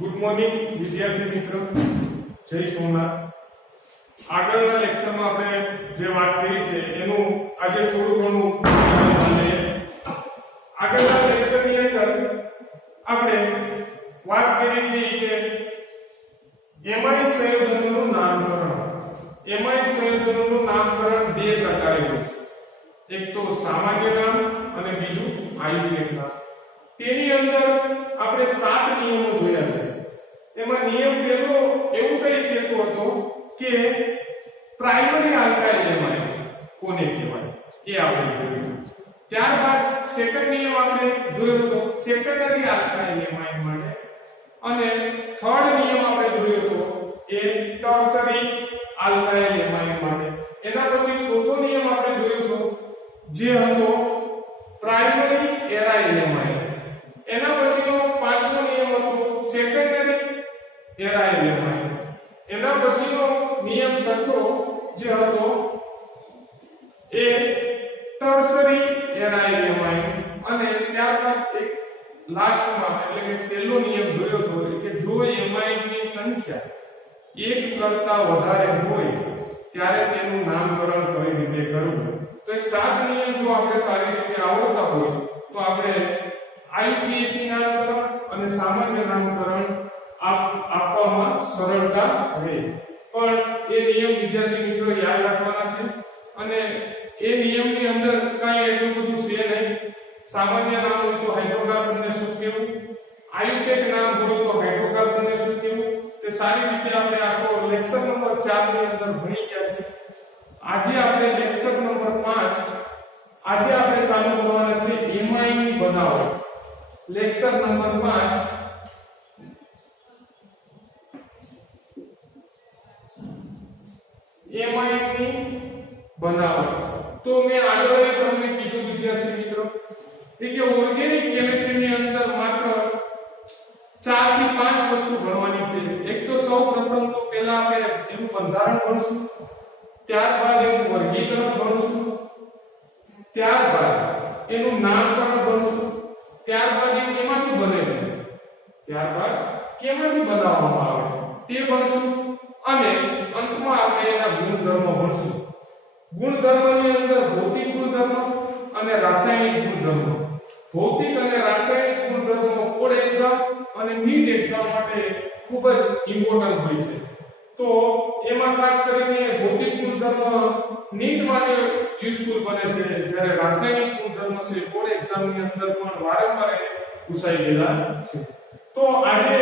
Good morning વિદ્યાર્થી મિત્રો, જય સોમનાથ। આગળના લેક્ચરમાં આપણે જે વાત કરી છે એનું આજે થોડું ઘણું ધ્યાન લઈએ। આગળના લેક્ચરની અંદર આપણે વાત કરી હતી કે એમાઇડ સંયોજનોનું નામકરણ। એમાઇડ સંયોજનોનું નામકરણ બે પ્રકારે હોય છે, એક તો સામાન્ય નામ અને બીજું આયુર્વેદ નામ। તેની અંદર આપણે 7 નિયમો જોયા છે। એમાં નિયમ પહેલો એવું કઈ કહેતો હતો કે પ્રાઇમરી આલ્કાઇલ એમાઇડ કોને કહેવાય એ આપણે જોયું। ત્યારબાદ સેકન્ડ નિયમ આપણે જોયો તો સેકન્ડરી આલ્કાઇલ એમાઇડ માટે, અને થર્ડ નિયમ આપણે જોયો તો એ ટર્શરી આલ્કાઇલ એમાઇડ માટે। એના પછી ચોથો નિયમ આપણે જોયો તો જે હતો પ્રાઇમરી એરાઇલ એમાઇડ। એના પછીનો પાંચમો નિયમ હતો સેકન્ડરી એરાઇલ એમાઇડ। એના પછીનો નિયમ છઠ્ઠો જે હતો એ ટર્શરી એરાઇલ એમાઇડ। અને ત્યારબાદ એક લાસ્ટમાં એટલે કે છેલ્લો નિયમ જોયો હતો કે જો એમાઇડની સંખ્યા એક કરતા વધારે હોય ત્યારે તેનું નામકરણ કઈ રીતે કરવું। તો એ 7 નિયમ જો આપણે સારી રીતે આવડતા હોય તો આપણે આઈયુપીએસી નામકરણ અને સામાન્ય નામકરણ આપવામાં સરળતા રહે। પણ એ નિયમ વિદ્યાર્થી મિત્રો યાદ રાખવાના છે, અને એ નિયમની અંદર કાંઈ એટલું બધું છે નહીં। સામાન્ય નામ હોય તો હાઇડ્રોકાર્બનને શું કહેવું, આયુપેક નામ હોય તો હાઇડ્રોકાર્બનને શું કહેવું, તે સારી રીતે આપણે આખો લેક્ચર નંબર 4 ની અંદર ભણી ગયા છે। આજે આપણે લેક્ચર નંબર 5 આજે આપણે ચાલુ કરવાના છે એમાઇડની બનાવટ। લેક્ચર નંબર 5 એમાઇડની બનાવટ। તો મેં આગળ તમને કીધું વિદ્યાર્થી મિત્રો કે ઓર્ગેનિક કેમિસ્ટ્રીની અંદર માત્ર 4 થી 5 વસ્તુ ભણવાની છે। એક તો સૌપ્રથમ તો પહેલા આપણે એનું બંધારણ ભણશું, ત્યારબાદ એનું વર્ગીકરણ ભણશું, ત્યારબાદ એનું નામકરણ ભણશું, ત્યારબાદ એ કેમાંથી બને છે, ત્યારબાદ કેમાંથી બનાવવામાં આવે તે ભણશું, અને અંતમાં આપણે એના ગુણધર્મો ભણશું। ગુણધર્મની અંદર ભૌતિક ગુણધર્મો અને રાસાયણિક ગુણધર્મો। ભૌતિક અને રાસાયણિક ગુણધર્મો બોર્ડ એક્ઝામ અને નીટ એક્ઝામ માટે ખૂબ જ ઇમ્પોર્ટન્ટ હોય છે। તો એમાં ખાસ કરીને ભૌતિક ગુણધર્મો નીટ માટે યુઝફુલ બને છે, જ્યારે રાસાયણિક ગુણધર્મો છે બોર્ડ એક્ઝામની અંદર પણ વારંવાર પૂછાઈ ગયેલા છે। તો આજે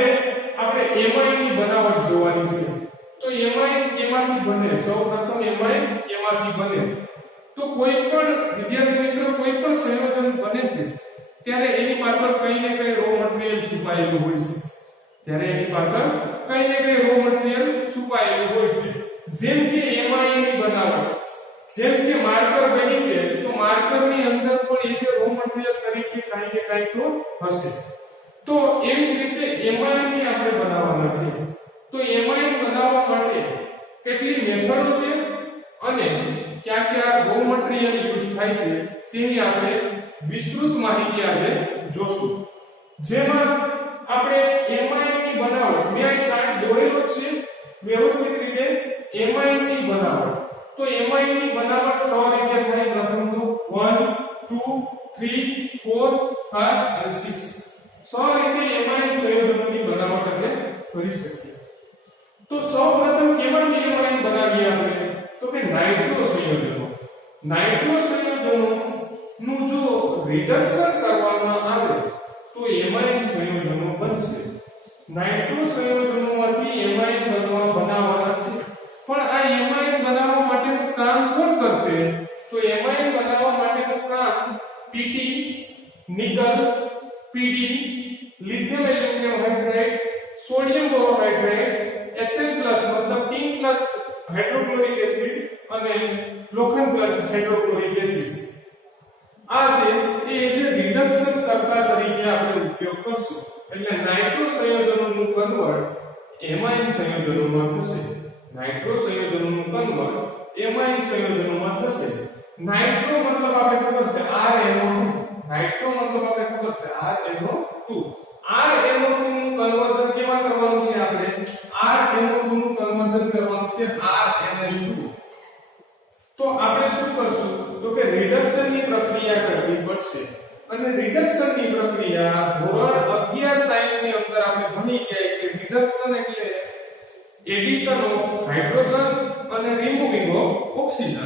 આપણે એમાઇડની બનાવટ જોવાની છે। તો એમાઇડ કેમાંથી બને, સૌપ્રથમ એમાઇડ કેમાંથી બને? તો કોઈ પણ વિદ્યાર્થી મિત્રો કોઈ પણ સંયોજન બને છે ત્યારે એની પાછળ કંઈ ને કંઈ રો મટીરીયલ છુપાયેલું હોય છે। ત્યારે એની પાછળ કંઈ ને કંઈ રો મટીરીયલ છુપાયેલું હોય છે। જેમ કે એમાઇડની બનાવટ, જેમ કે માર્કર બની છે તો માર્કરની અંદર પણ એ જે રો મટીરીયલ તરીકે કંઈ ને કંઈ તો હશે। તો એવી જ રીતે એમાઇડની આપણે બનાવવાના છે। તો એમાઇડ બનાવવા માટે કેટલી મેથડો છે અને ક્યાં ક્યાં રો મટીરીયલ યુઝ થાય છે તેની આપણે વિસ્તૃત માહિતી આજે જોશું। જેમાં આપણે એમાઇડની બનાવટ મેં આ સાઈડ દોરેલો છે વ્યવસ્થિત રીતે એમાઇડની બનાવટ। તો એમાઇડની બનાવટ 100 રીતે થાય। પ્રથમ તો 1 2 3 4 5 અને 6 100 રીતે એમાઇડ સંયોજનોની બનાવટ આપણે કરી શકીએ। તો સૌપ્રથમ કેમાંથી એમાઇડ બનાવીએ આપણે? તો કે નાઇટ્રો સંયોજનો। નાઇટ્રો સંયોજનો નું જો રિડક્શન કરવામાં આવે તો એમાઇડ સંયોજનો બનશે। નાઇટ્રો સંયોજનોમાંથી એમાઇડ બનાવવાના છે। પણ આ એમાઇડ બનાવવા માટેનું કામ કોણ કરશે? તો એમાઇડ બનાવવા માટેનું કામ PT, nickel, PD, lithium aluminium hydride, sodium borohydride, Sn+ मतलब 3+ હાઇડ્રોક્લોરિક એસિડ અને લોખંડ પ્લસ હાઇડ્રોક્લોરિક એસિડ આ છે એ જે રિડક્શન કરતા તરીકે આપણે ઉપયોગ કરશું। એટલે નાઇટ્રો સંયોજનોનું કન્વર્ટ એમાઇડ સંયોજનોમાં થશે। નાઇટ્રો સંયોજનોનું કન્વર્ટ એમાઇડ સંયોજનોમાં થશે। નાઇટ્રો મતલબ આપણે ખબર છે RNO2, નાઇટ્રો મતલબ આપણે ખબર છે RNO2। RNO2 નું કન્વર્ઝન કેમાં આપણે RNO2 નું કન્વર્ઝન કરવાનું છે RNS2. તો આપણે શું કરશું તો કે રિડક્શન ની પ્રક્રિયા કરવી પડશે અને રિડક્શન ની પ્રક્રિયા ધોરણ 11 સાયન્સ ની અંદર આપણે ભણી ગયા કે રિડક્શન એટલે એડિશન ઓફ હાઇડ્રોજન અને રિમૂવિંગ ઓફ ઓક્સિજન.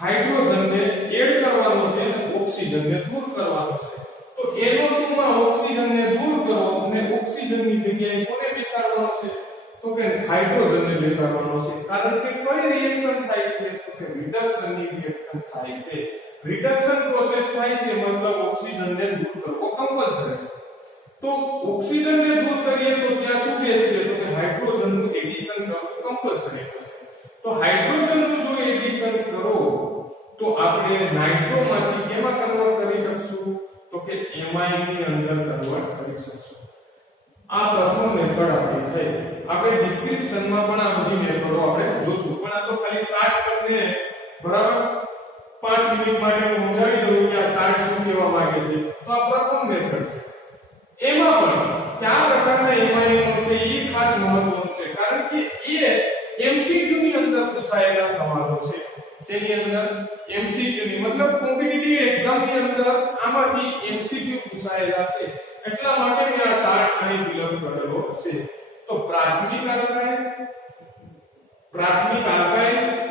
હાઇડ્રોજન ને એડ કરવાનો છે અને ઓક્સિજન ને દૂર કરવાનો છે. તો NO2 માં ઓક્સિજન ને દૂર કરો અને ઓક્સિજન ની જગ્યાએ કોને બેસાડવાનો છે તો કે હાઇડ્રોજન ને બેસાડવાનો છે. કારણ કે કઈ રિએક્શન થાય છે તો કે રિડક્શન ની રિએક્શન થાય છે. રિડક્શન પ્રોસેસ થાય છે મતલબ ઓક્સિજન ને દૂર કરવો કમ્પલસરી. તો ઓક્સિજન ને દૂર કરીએ તો ત્યાં શું બેસશે તો કે હાઇડ્રોજન નું એડિશન કરવું કમ્પલસરી થશે. તો હાઇડ્રોજન નું જો એડિશન કરો તો આપણે નાઇટ્રો માંથી કેમાં કન્વર્ટ કરી શકશું તો કે એમાઇન ની અંદર કન્વર્ટ કરી શકશું. આ પ્રથમ મેથડ આપણી થઈ. આપણે ડિસ્ક્રિપ્શન માં પણ આ બધી મેથડો આપણે જોશું પણ આ તો ખાલી 60 તમને બરાબર 5 મિનિટ માટે હું સમજાવી દઉં કે આ 60 શું કહેવા માંગે છે. તો આ પ્રથમ મેથડ છે. એમાં પણ કયા પ્રકારના એમાઇનો છે એ ખાસ મહત્વનું છે કારણ કે એ એમસીક્યુ ની અંદર પૂછાયેલા સવાલો છે. તેની અંદર એમસીક્યુ ની મતલબ કોમ્પિટિટિવ એક્ઝામ ની અંદર આમાંથી એમસીક્યુ પૂછાયેલા છે. એટલા માટે મેં આ 60 અહીં વિલંબ કરેલો છે. તો પ્રાથમિક આર્કાઇવ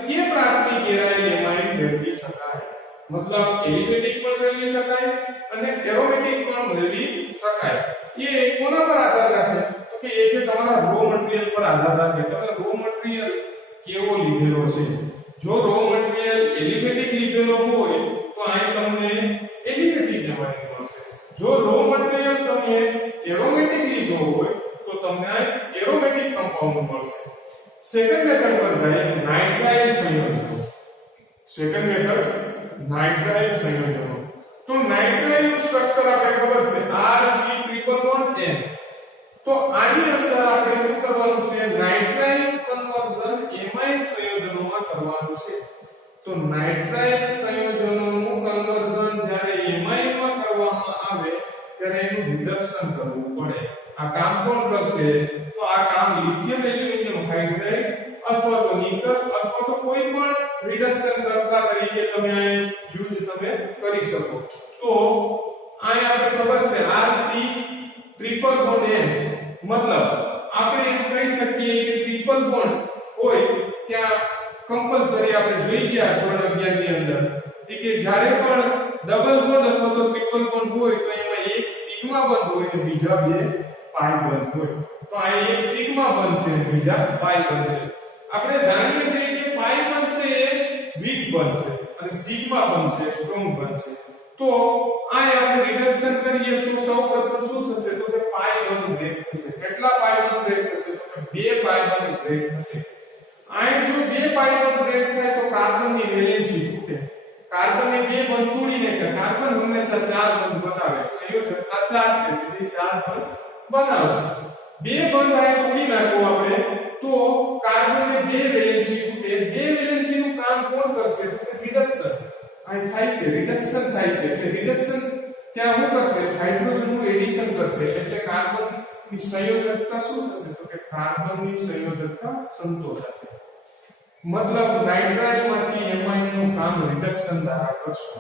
કે પ્રાથમિક એરાઇલ એમાઇન મેળવી શકાય મતલબ એલિફેટિક પણ મેળવી શકાય અને એરોમેટિક પણ મેળવી શકાય. એ કોના પર આધાર રાખે તો કે એ છે તમારા રો મટીરીયલ પર આધાર રાખે. તમે રો મટીરીયલ કેવો લીધેલો છે. જો રો મટીરીયલ એલિફેટિક લીધેલો હોય તો અહીં તમને એલિફેટિક એમાઇન મળશે. જો રો મટીરીયલ તમે એરોમેટિક લીધો હોય તો તમને આ એરોમેટિક કમ્પાઉન્ડ મળશે. સેકન્ડ મેથડ પર જાય નાઇટ્રાઇલ સંયોજનો. સેકન્ડ મેથડ નાઇટ્રાઇલ સંયોજનો. તો નાઇટ્રાઇલ નું સ્ટ્રક્ચર આપણે ખબર છે RC**N. તો આની અંદર આપણે શું કરવાનું છે નાઇટ્રાઇલ કન્વર્ઝન એમાઇન સંયોજનોમાં કરવાનું છે. તો નાઇટ્રાઇલ સંયોજનોનું કન્વર્ઝન જ્યારે એમાઇનમાં કરવામાં આવે ત્યારે એનું રિડક્શન કરવું પડે. આ કામ કોણ કરશે તો આ કામ લિથિયમ એલ્યુમિનિયમ હાઇડ્રાઇડ અથવા તો નિકલ અથવા તો કોઈ પણ રિડક્શન કરતા તરીકે તમે આ યુઝ તમે કરી શકો. તો આ આપણે ખબર છે RC**N મતલબ આપણે એમ કહી શકીએ કે ટ્રિપલ બોન્ડ હોય ત્યાં કમ્પલસરી આપણે જોઈ ગયા ધોરણ 11 ની અંદર કે જ્યારે પણ ડબલ બોન્ડ અથવા તો ટ્રિપલ બોન્ડ હોય તો એમાં એક સિગ્મા બંધ હોય અને બીજા બે પાઈ બંધ હોય. તો આ એક સિગ્મા બંધ છે અને બીજા પાઈ બંધ છે. આપણે જાણીએ છીએ કે પાઈ બંધ છે એ વીક બંધ છે અને સિગ્મા બંધ છે સ્ટ્રોંગ બંધ છે. તો આ આપણે રિડક્શન કરીએ તો સૌપ્રથમ શું થશે તો કે પાઈ બંધ બ્રેક થશે. કેટલા પાઈ બંધ બ્રેક થશે તો કે બે પાઈ બંધ બ્રેક થશે. આ જો બે પાઈ બંધ બ્રેક થાય તો કાર્બનની વેલેન્સી તૂટે. કાર્બને બે બંધ તોડીને કે કાર્બન હંમેશા ચાર બંધ બનાવે. સંયોજકતા 4 છે તેથી 4 બંધ બનાવશે. બે બંધ આ તોડી નાખો આપણે તો કાર્બનને બે વેલેન્સી તૂટે. બે વેલેન્સી નું કામ કોણ કરશે તો કે રિડક્શન. આ થાય છે રિડક્શન થાય છે એટલે રિડક્શન ત્યાં શું કરશે હાઇડ્રોજન નું એડિશન કરશે એટલે કાર્બન ની સંયોજકતા શું થશે તો કે કાર્બન ની સંયોજકતા સંતોષાશે. મતલબ નાઇટ્રાઇલ માંથી એમાઇન નું કામ રિડક્શન દ્વારા કરશે.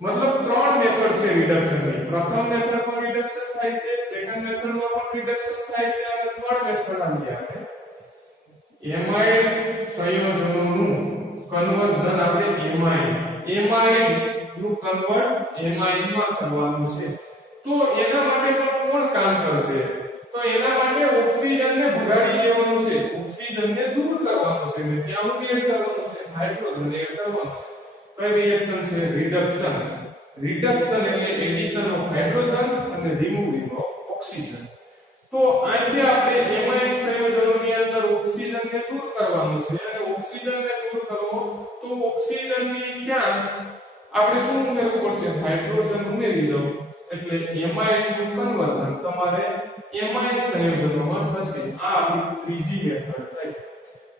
મતલબ ત્રણ મેથડ છે રિડક્શન ની. પ્રથમ મેથડ માં રિડક્શન થાય છે, સેકન્ડ મેથડ માં પણ રિડક્શન થાય છે અને થર્ડ મેથડ આવી આપણે એમાઇડ સંયોજનોનું કન્વર્ઝન આપણે એમાઇડ નું કન્વર્ટ એમાઇન માં કરવાનું છે. તો એના માટે પણ કોણ કામ કરશે તો એના માટે ઓક્સિજન ને ભગાડી દેવાનું છે. ઓક્સિજન ને દૂર કરવાનું છે અને ત્યાં એડ કરવાનું છે હાઇડ્રોજન ને એડ કરવાનું છે. કઈ રિએક્શન છે રિડક્શન. રિડક્શન એટલે એડિશન ઓફ હાઇડ્રોજન અને રિમૂવિંગ ઓફ ઓક્સિજન. તો અહીંથી આપણે એમાઇડ સંયોજનોની અંદર ઓક્સિજન ને દૂર કરવાનું છે અને ઓક્સિજન ને દૂર કરવો તો ઓક્સિજન ની ત્યાં આપણે શું ઉમેરવું પડશે હાઇડ્રોજન ઉમેરી દો એટલે એમાઇડ નું કન્વર્ઝન તમારે એમાઇડ સંયોજનોમાં થશે. આ આપણી ત્રીજી મેથડ થઈ.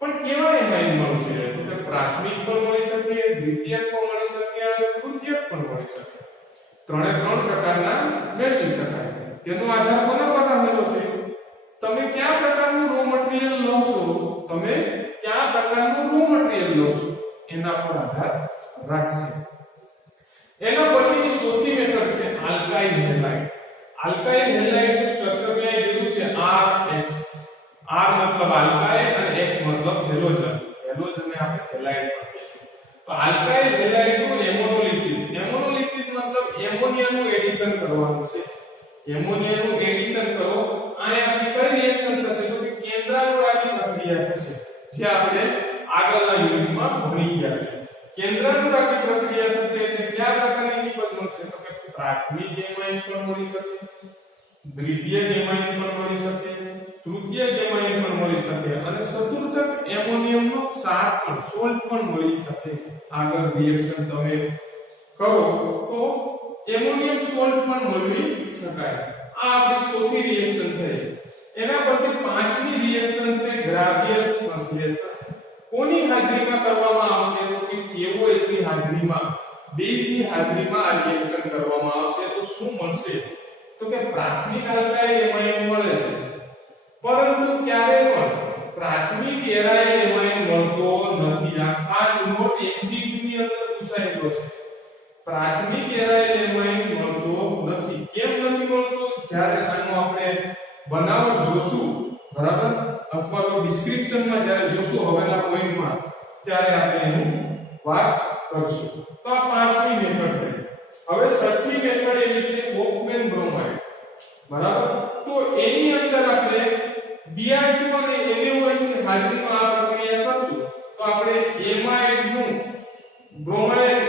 પણ કેવા એમાઇડ મળશે તો કે પ્રાથમિક પણ મળી શકે, દ્વિતીયક પણ મળી શકે અને તૃતીયક પણ મળી શકે. ત્રણે ત્રણ પ્રકારના મેળવી શકાય. તેનો આધાર કોના પર રહેલો છે તમે કયા પ્રકારનું રો મટીરીયલ લો છો, તમે કયા પ્રકારનું રો મટીરીયલ લો છો એના પર આધાર રાખશે. એના પછીની ચોથી મેથડ છે આલ્કાઇલ હેલાઇડ. આલ્કાઇલ હેલાઇડ નું સ્ટ્રક્ચર મેં દીધું છે RX. R મતલબ આલ્કાઇલ અને X મતલબ હેલોજન. હેલોજનને આપણે હેલાઇડ કહીશું. તો આલ્કાઇલ હેલાઇડ નું એમોનોલિસિસ. એમોનોલિસિસ મતલબ એમોનિયાનું એડિશન કરવાનું છે. એમોનિયાનું એડિશન કરો, આ આપણી કઈ રિએક્શન થશે તો કે કેન્દ્રાનુરાગી પ્રક્રિયા થશે, જે આપણે આગળના યુનિટમાં ભણી ગયા છે. કેન્દ્રાનુરાગી પ્રક્રિયા થશે એટલે કયા પ્રકારની નિપજ મળશે તો કે પ્રાથમિક એમાઇન પણ મળી શકે, દ્વિતીય એમાઇન પણ મળી શકે, તૃતીય એમાઇન પણ મળી શકે અને ચતુર્થક એમોનિયમનો ક્ષાર પણ સોલ્ટ પણ મળી શકે. આગળ રિએક્શન તમે કરો તો એમોનિયમ સોલ્ટ પણ મેળવી શકાય. આ આપણી ચોથી રિએક્શન થઈ. એના પછી પાંચમી રિએક્શન છે ગ્રાવિયલ સંશ્લેષણ. કોની હાજરીમાં કરવામાં આવશે તો કે KOH ની હાજરીમાં, બેઝની હાજરીમાં આ રિએક્શન કરવામાં આવશે. તો શું મળશે તો કે પ્રાથમિક આલ્કાઇલ એમાઇન મળે છે, પરંતુ ક્યારે પણ પ્રાથમિક એરાઇલ એમાઇન મળતો નથી. આ ખાસ નોટ MCQ ની અંદર પૂછાયેલો છે. પ્રાથમિક એરાઇલ એમાઇન મળતો નથી. કેમ નથી મળતો? જ્યારે આનો આપણે બનાવટ જોશું, બરાબર, અથવા તો ડિસ્ક્રિપ્શનમાં જ્યારે જોશું હવેના પોઈન્ટમાં, ત્યારે આપણે એનું વાત કરશું. તો આ પાંચમી મેથડ થઈ. હવે છઠ્ઠી મેથડ એવી છે હોફમેન બ્રોમાઇડ. બરાબર, તો એની અંદર આપણે Br2 અને NaOH ની હાજરીમાં આ પ્રક્રિયા કરશું. તો આપણે એમાઇડ નું બ્રોમાઇડ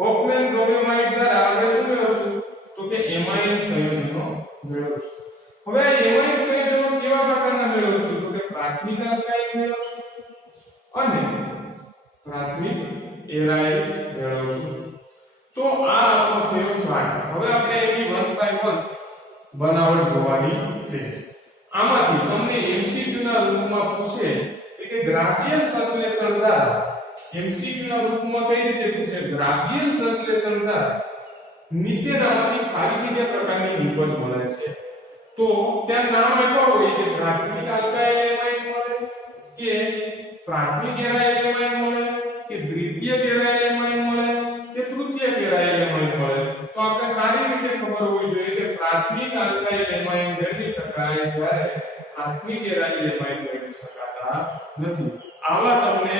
હોફમેન બ્રોમાઇડ દ્વારા આપણે શું મેળવશું તો કે એમાઇન સંયોજનો મેળવશું. હવે આ એમાઇન સંયોજનો કેવા પ્રકારના મેળવશું તો કે પ્રાથમિક આલ્કાઇલ મેળવશું અને પ્રાથમિક એરાઇલ મેળવશું. તો આ આપણો થયો ચાર્ટ. હવે આપણે એની 1 બાય 1 બનાવટ જોવાની છે. આમાંથી તમને MCQ ના રૂપમાં પૂછે કે ગ્રાફિયલ સંશ્લેષણ દ્વારા, MCQ ના રૂપમાં કઈ રીતે પૂછે, ગ્રાફિયલ સંશ્લેષણ દ્વારા નિષેધામાંથી ખાલી જગ્યા પ્રકારની નિપજ મળે છે. તો ત્યાં નામ આપ્યા હોય કે પ્રાથમિક આલ્કાઇલ એમાઇન મળે કે પ્રાથમિક એરાઇલ એમાઇન મળે કે દ્વિતીય એરાઇલ એમાઇન મળે કે તૃતીય એરાઇલ એમાઇન મળે. તો આપણે સારી રીતે ખબર હોવી જોઈએ કે પ્રાથમિક આલ્કાઇલ એમાઇન મેળવી શકાય જ્યારે પ્રાથમિક એરાઇલ એમાઇન મેળવી શકાતા નથી. આવા તમને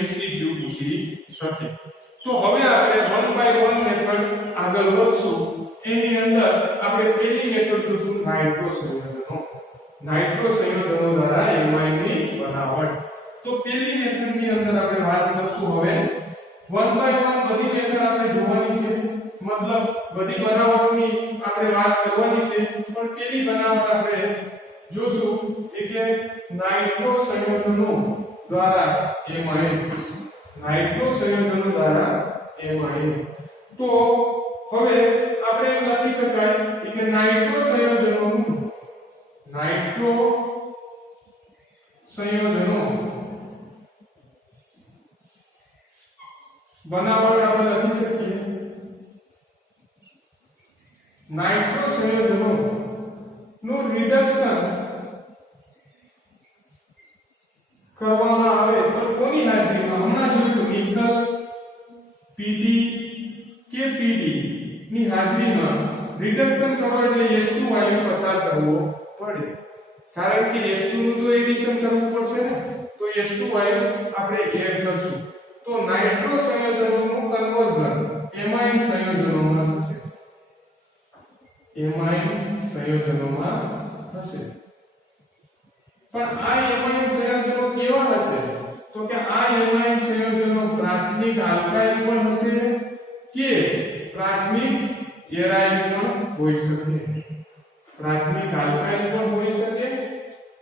MCQ પૂછી શકે. તો હવે આપણે 1 બાય 1 મેથડ આગળ વધશું. એની અંદર આપણે પહેલી મેથડ જોશું નાઇટ્રો સંયોજનો. નાઇટ્રો સંયોજનો દ્વારા એમાઇનની બનાવટ. તો પહેલી મેથડની અંદર આપણે વાત કરશું. હવે 1 બાય 1 બધી મેથડ આપણે જોવાની છે, મતલબ બધી બનાવટની આપણે વાત કરવાની છે. પણ પહેલી બનાવટ આપણે જોશું કે નાઇટ્રો સંયોજનો દ્વારા એમાઇન. નાઇટ્રો સંયોજનો દ્વારા એમાઇન. તો હવે આપણે એમ લખી શકાય કે નાઇટ્રો સંયોજનો બનાવટ આપણે લખી શકીએ. નાઇટ્રો સંયોજનો નું રિડક્શન કરવામાં આવે તો કોની હાજરીમાં? હમણાં જોયું નિકલ, Pd કે Pd ની હાજરીમાં રિડક્શન કરો એટલે S2 વાયુ પસાર કરવો પડે. કારણ કે S2 નું તો એડિશન કરવું પડશે ને, તો S2 વાયુ આપણે એડ કરશું. તો નાઇટ્રો સંયોજનોનું કન્વર્ઝન એમાઇન સંયોજનોમાં થશે. એમાઇન સંયોજનોમાં થશે. પણ આ એમાઇન સંયોજનો કેવા હશે તો કે આ એમાઇન સંયોજનો પ્રાથમિક આલ્કાઇલ પણ હશે કે પ્રાથમિક એરાઇલ પણ હોઈ શકે. પ્રાથમિક આલ્કાઇલ પણ હોઈ શકે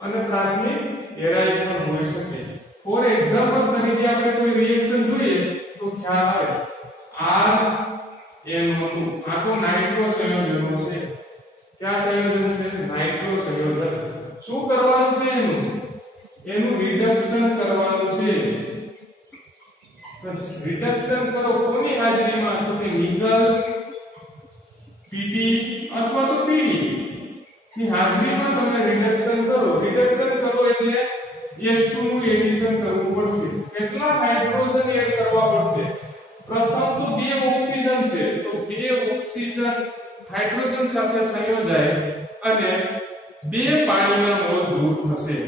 અને પ્રાથમિક એરાઇલ પણ હોઈ શકે. ફોર એક્ઝામ્પલ તરીકે આપણે કોઈ રિએક્શન જોઈએ તો ખ્યાલ આવે RNO2. આ તો નાઇટ્રો સંયોજનો છે. ક્યાં સંયોજન છે? નાઇટ્રો સંયોજન. શું કરવાનું છે? એનું રિડક્શન કરવાનું છે. બસ રિડક્શન કરો કોની હાજરીમાં તો કે નિકલ, Pd અથવા તો Pd ની હાજરીમાં તમે રિડક્શન H2 નું એડિશન કરવું પડશે. કેટલા હાઇડ્રોજન એડ કરવા પડશે? પ્રથમ તો બે ઓક્સિજન છે, તો બે ઓક્સિજન હાઇડ્રોજન સાથે સંયોજાય અને બે પાણીના મોલ દૂર થશે.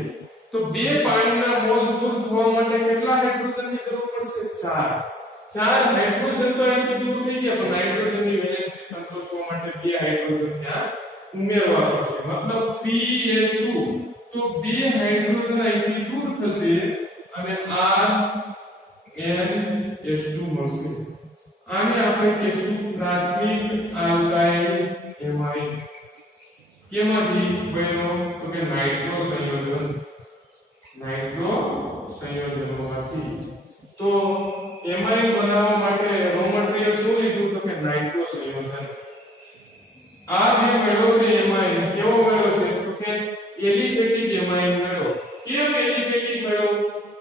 તો બે પાણીના મોલ દૂર થવા માટે કેટલા હાઇડ્રોજનની જરૂર પડશે? 4 હાઇડ્રોજન તો અહીંથી દૂર થઈ ગયા, પણ નાઇટ્રોજનની વેલેન્સી સંતોષવા માટે બે હાઇડ્રોજન ત્યાં ઉમેરવા પડશે. મતલબ 3s2. તો બે હાઇડ્રોજન અહીંથી દૂર થશે અને RnS2 મળશે. આને આપણે કહીશું પ્રાથમિક આલ્કાઇલ એમાઇન. કેમાંથી બન્યો? તો કે નાઇટ્રો સંયોજનોમાંથી. તો એમાઇન બનાવવા માટે રો મટીરીયલ શું લીધું? તો કે નાઇટ્રો સંયોજન. આ જે મળ્યો છે એમાઇન કેવો મળ્યો છે? તો કે એલિફેટિક એમાઇન મળ્યો. કેમ એલિફેટિક મળ્યો?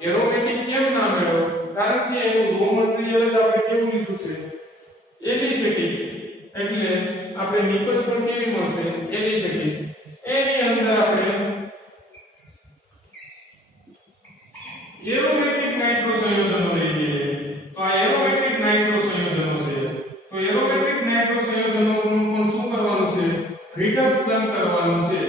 એરોમેટિક કેમ ના મળ્યો? કારણ કે એનું રો મટીરીયલ જ આપણે કેવું લીધું છે? એલિફેટિક. એટલે આપણે નિપજ પણ કેવી મળશે? એલિફેટિક. એની અંદર આપણે એરોમેટિક નાઇટ્રો સંયોજનો લઈએ. તો આ એરોમેટિક નાઇટ્રો સંયોજનો છે. તો એરોમેટિક નાઇટ્રો સંયોજનોનું પણ શું કરવાનું છે? રિડક્શન કરવાનું છે.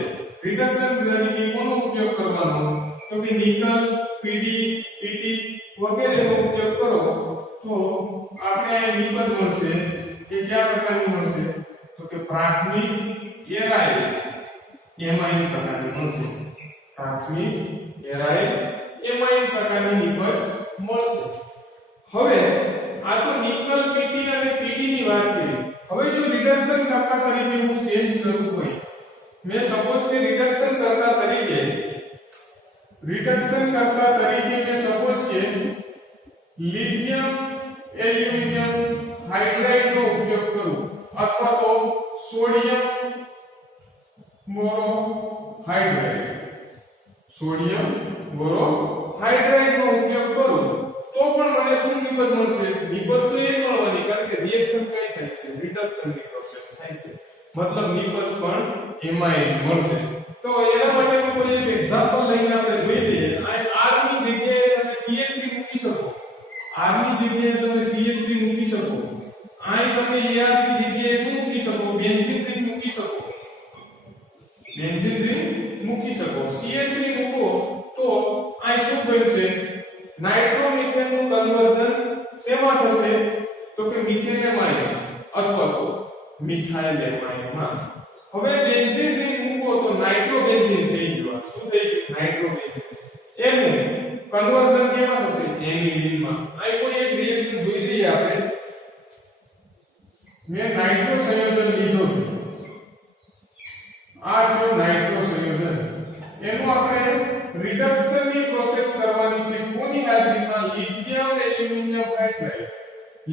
રિડક્શન તરીકે કોનો ઉપયોગ કરવાનો? તો કે નિકલ, પીડી, પીટી વગેરેનો ઉપયોગ કરો તો આપણે આ નિપજ મળશે. એ કયા પ્રકારની મળશે? તો કે પ્રાથમિક એરાઇલ એમાઇન પ્રકારની મળશે. પ્રાથમિક એરાઇલ એમાઇન પ્રકારની નિપજ મળશે. હવે આ તો નિકલ, પીટી અને પીડી ની વાત કરી. હવે જો રિડક્શન કરતા તરીકે હું ચેન્જ કરું હોય, મેં સપોઝ કે રિડક્શન કરતા તરીકે મેં સપોઝ કે લિથિયમ એલ્યુમિનિયમ હાઇડ્રાઇડ નો ઉપયોગ કરું અથવા તો સોડિયમ બોરોહાઇડ્રાઇડ નો ઉપયોગ કરું તો પણ મને શું નિપજ મળશે? નિપજ તો એ મળવાની, કારણ કે રિએક્શન કઈ થાય છે? રિડક્શન ની પ્રોસેસ થાય છે. મતલબ નિપજ પણ એમાઇન મળશે. તો એના માટેનું કોઈ એક એક્ઝામ્પલ લઈને આપણે જોઈ લઈએ. આ R ની જગ્યાએ તમે CH3 મૂકી શકો. R ની જગ્યાએ તમે CH3 મૂકી શકો. અહીં તમે AR ની જગ્યાએ શું મૂકી શકો? બેન્ઝીન રિંગ મૂકી શકો. CH3 મૂકો તો અહીં શું બનશે? નાઇટ્રોમિથેન નું કન્વર્ઝન શેમાં થશે? તો કે મિથેનેમાઇન અથવા તો મિથાઇલેમાઇનમાં. હવે બેન્ઝીન રિંગ મૂકો તો નાઇટ્રોબેન્ઝીન થઈ ગયું. શું થઈ ગયું? નાઇટ્રોબેન્ઝીન. એનું કન્વર્ઝન કેમાં થશે? એનિલીનમાં. અહીં કોઈ એક રિએક્શન જોઈ લઈએ આપણે. મેં નાઇટ્રો સંયોજન લીધો છે. આ જો નાઇટ્રો સંયોજન, એનું આપણે રિડક્શન ની પ્રોસેસ કરવાની છે. કોની હાજરીમાં?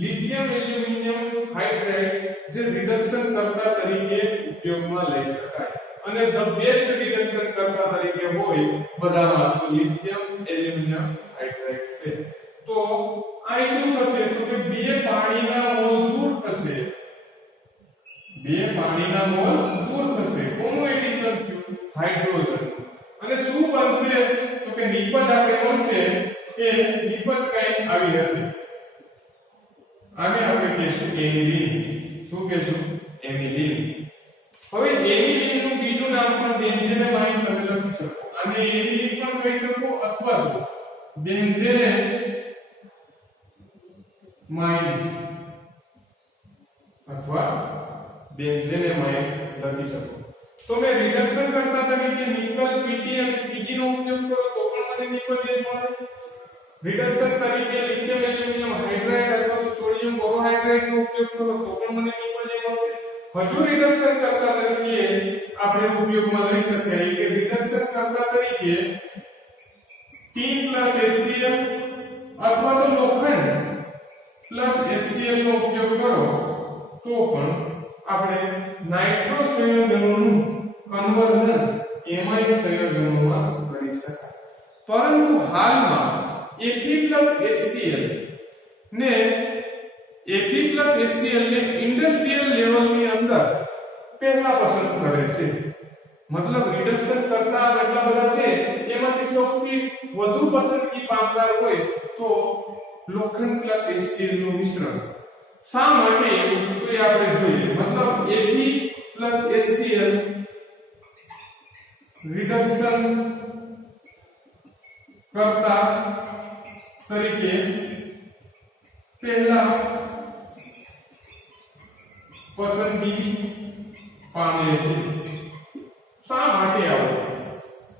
લિથિયમ એલ્યુમિનિયમ હાઇડ્રાઇડ જે રિડક્શન કરતા તરીકે ઉપયોગમાં લઈ શકાય અને ધ બેસ્ટ રિડક્શન કરતા તરીકે હોય બધામાં તો લિથિયમ એલ્યુમિનિયમ હાઇડ્રાઇડ છે. તો અહીં શું થશે? તો કે બે પાણીના મોલ દૂર થશે. કોનું એડિશન થયું? હાઇડ્રોજન. અને શું બનશે? તો કે નિપજ આપણે મળશે કે નિપજ કઈ આવી હશે. આને આપણે કહીશું એનિલીન. શું કહીશું? એનિલીન. હવે એનિલીન નું બીજું નામ પણ બેન્ઝેનેમાઇન તમે લખી શકો. આને એનિલીન પણ કહી શકો અથવા તો બેન્ઝેનેમાઇન લખી શકો. તો મેં રિડક્શન કરતા તરીકે નિકલ, પીટી અને પીડી નો ઉપયોગ કરો તો પણ મને નિપજ મળે. રિડક્શન તરીકે લિથિયમ એલ્યુમિનિયમ હાઇડ્રાઇડ અથવા તો સોડિયમ બોરોહાઇડ્રાઇડ નો ઉપયોગ કરો તો પણ મને નિપજ મળશે. હજુ રિડક્શન કરતા તરીકે આપણે ઉપયોગમાં લઈ શકાય કે રિડક્શન કરતા તરીકે tin HCl અથવા તો લોખંડ HCl નો ઉપયોગ કરો તો પણ આપણે નાઇટ્રો સંયોજનોનું કન્વર્ઝન એમાઇન સંયોજનોમાં કરી શકાય. પરંતુ હાલમાં Fe+HCl ને ઇન્ડસ્ટ્રીયલ લેવલની અંદર પહેલા પસંદ કરે છે. મતલબ રિડક્શન કરતા એટલા બધા છે એમાંથી સૌથી વધુ પસંદગી પામનાર હોય તો લોખંડ પ્લસ HCl નું મિશ્રણ. શા માટે એવું તો એ આપણે જોઈએ. મતલબ Fe પ્લસ HCl રિડક્શન કરતા તરીકે પહેલા પસંદગી પામે છે. શા માટે આવું?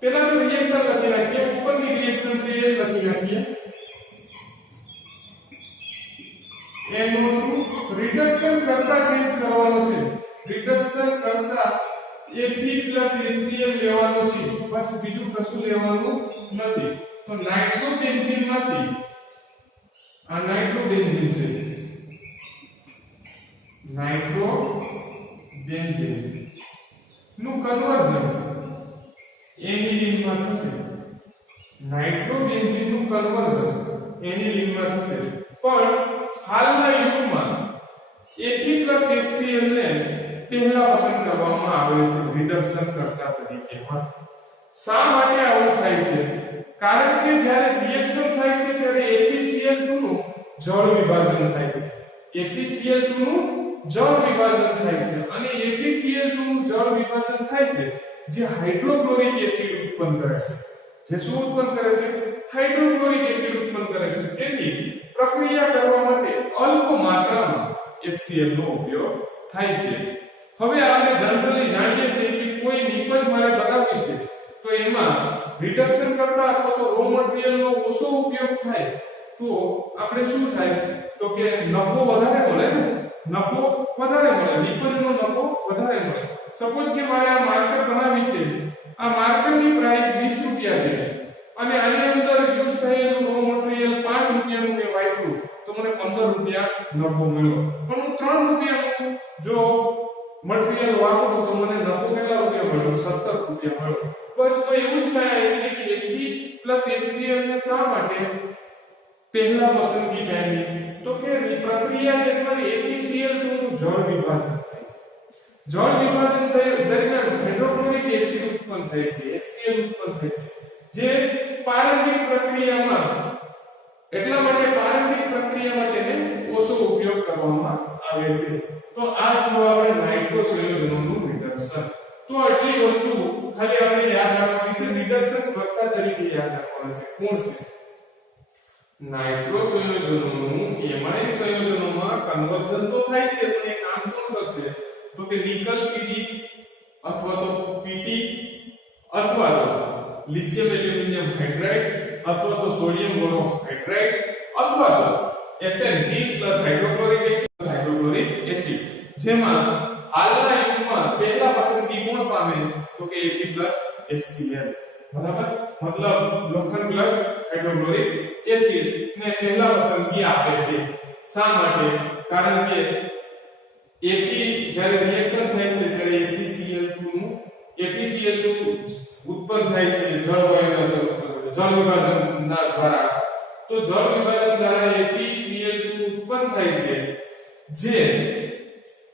પહેલા તો રિએક્શન લખી નાખીએ. ઉપરની રિએક્શન છે એ લખી નાખીએ. NO2 રિડક્શન કરતા ચેન્જ કરવાનો છે. રિડક્શન કરતા Fe પ્લસ HCl લેવાનો છે. બસ બીજું કશું લેવાનું નથી. તો નાઇટ્રોબેન્ઝીન માંથી આ નાઇટ્રોબેન્ઝીન છે. નાઇટ્રોબેન્ઝીન નું કન્વર્ઝન એનિલીન માં થશે. નાઇટ્રોબેન્ઝીન નું કન્વર્ઝન એનિલીન માં થશે. પણ હાલના યુગમાં Fe પ્લસ HCl ને પહેલા પસંદ કરવામાં આવે છે રિડક્શન કરતા તરીકે. શા માટે આવું થાય છે? કારણ કે જ્યારે રિએક્શન થાય છે ત્યારે FeCl2 નું જળ વિભાજન થાય છે. FeCl2 નું જળ વિભાજન થાય છે અને FeCl2 નું જળ વિભાજન થાય છે જે હાઇડ્રોક્લોરિક એસિડ ઉત્પન્ન કરે છે. જે શું ઉત્પન્ન કરે છે? હાઇડ્રોક્લોરિક એસિડ ઉત્પન્ન કરે છે. તેથી પ્રક્રિયા કરવા માટે અલ્પ માત્રામાં HCl નો ઉપયોગ થાય છે. હવે આપણે જનરલી જાણીએ છીએ કે કોઈ નિપજ મારે બનાવવી છે તો એમાં રિડક્શન કરતા અથવા તો રો મટીરીયલ નો ઓછો ઉપયોગ થાય તો આપણે શું થાય? તો કે નફો વધારે મળે ને. નફો વધારે મળે, નિપજનો નફો વધારે મળે. સપોઝ કે મારે આ માર્કર બનાવવી છે. આ માર્કરની પ્રાઇસ 20 રૂપિયા છે અને આની અંદર યુઝ થયેલું રો મટીરીયલ 5 રૂપિયાનું મેં વાપર્યું તો મને 15 રૂપિયા નફો મળ્યો. પણ હું 3 રૂપિયાનું જો મટીરીયલ વાપરું તો મને નફો કેટલા રૂપિયા મળ્યો? 17 રૂપિયા મળ્યો. બસ તો એવું જ થાય છે કે Fe પ્લસ HCl ને શા માટે પહેલા પસંદગી પામી? તો કે પ્રક્રિયા દરમિયાન FeCl2 નું જળ વિભાજન થાય છે. જળ વિભાજન દરમિયાન હાઇડ્રોક્લોરિક એસિડ ઉત્પન્ન થાય છે, HCl ઉત્પન્ન થાય છે. જે પ્રારંભિક પ્રક્રિયામાં એટલા માટે પ્રારંભિક પ્રક્રિયામાં તેને ઓછો ઉપયોગ કરવામાં આવે છે. તો આ જો આપણે નાઇટ્રો સંયોજનોનું રિડક્શન. તો આટલી વસ્તુ ખાલી આપણે યાદ રાખવાની છે. રિડક્શન કરતા તરીકે યાદ રાખવાનું છે. કોણ છે? નાઇટ્રો સંયોજનોનું એમાઇન સંયોજનોમાં કન્વર્ઝન તો થાય છે પણ એ કામ કોણ કરશે? તો કે નિકલ Pd અથવા તો Pt અથવા તો લિથિયમ એલ્યુમિનિયમ હાઇડ્રાઇડ અથવા તો સોડિયમ બોરોહાઇડ્રાઇડ અથવા તો SN3 હાઇડ્રોક્લોરિક એસિડ જેમાં હાલના યુગમાં પહેલા પસંદગી કોણ પામે? તો કે Fe+HCl. બરાબર? મતલબ લોખંડ પ્લસ હાઇડ્રોક્લોરિક એસિડ ને પહેલા પસંદગી આપે છે. શા માટે? કારણ કે Fe જ્યારે રિએક્શન થાય છે ત્યારે FeCl2 ઉત્પન્ન થાય છે જળ વિભાજન દ્વારા. તો જળ વિભાજન દ્વારા FeCl2 ઉત્પન્ન થાય છે. જે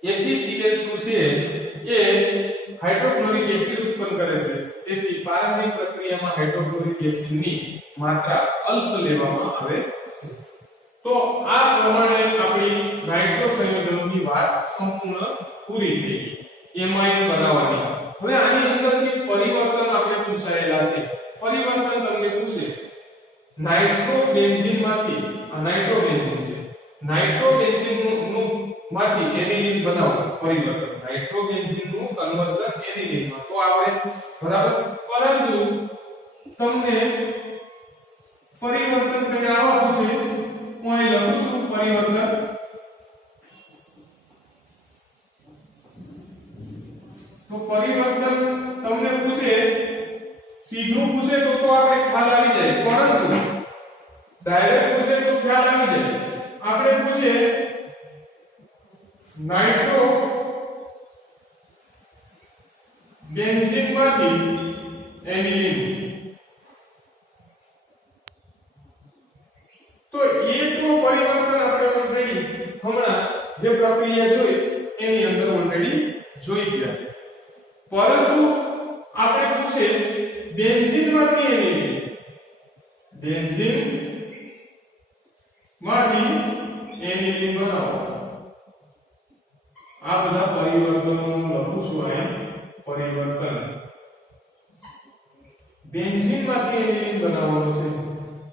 FeCl2 છે એ હાઇડ્રોક્લોરિક એસિડ ઉત્પન્ન કરે છે. તેથી પ્રારંભિક પ્રક્રિયામાં હાઇડ્રોક્લોરિક એસિડની માત્રા અલ્પ લેવામાં આવે છે. તો આ પ્રમાણે આપણી નાઇટ્રો સંયોજનોની વાત સંપૂર્ણ પૂરી થઈ ગઈ. એમાઇન બનાવવાની. હવે આની અંદરથી પરિવર્તન આપણે પૂછાયેલા છે. પરિવર્તન તમને પૂછે નાઇટ્રોબેન્ઝીનમાંથી આ નાઇટ્રોબેન્ઝીન છે. નાઇટ્રોબેન્ઝીનનું માંથી એનિલીન બનાવો. પરિવર્તન નાઇટ્રોબેન્ઝીનનું કન્વર્ઝન એનિલીનમાં. તો આપણે બરાબર. પરંતુ તમને પરિવર્તન કરીને આવા પૂછે. હું અહીં લખું છું પરિવર્તન. તો પરિવર્તન તમને પૂછે સીધું પૂછે તો આપણે ખ્યાલ આવી જાય. પરંતુ ડાયરેક્ટ પૂછે તો ખ્યાલ આવી જાય. આપણે પૂછે નાઇટ્રો બેન્ઝીનમાંથી એનિલીન. તો એ તો પરિવર્તન આપણે ઓલરેડી હમણાં જે પ્રક્રિયા જોઈ એની અંદર ઓલરેડી જોઈ ગયા છે. પરંતુ આપણે પૂછે બેન્ઝીનમાંથી એનિલીન. બેન્ઝીન માંથી એનિલીન બનાવો. આ બધા પરિવર્તનો હું લખું છું અહીંયા પરિવર્તન. બેન્ઝીન માંથી એનિલીન બનાવવાનું છે.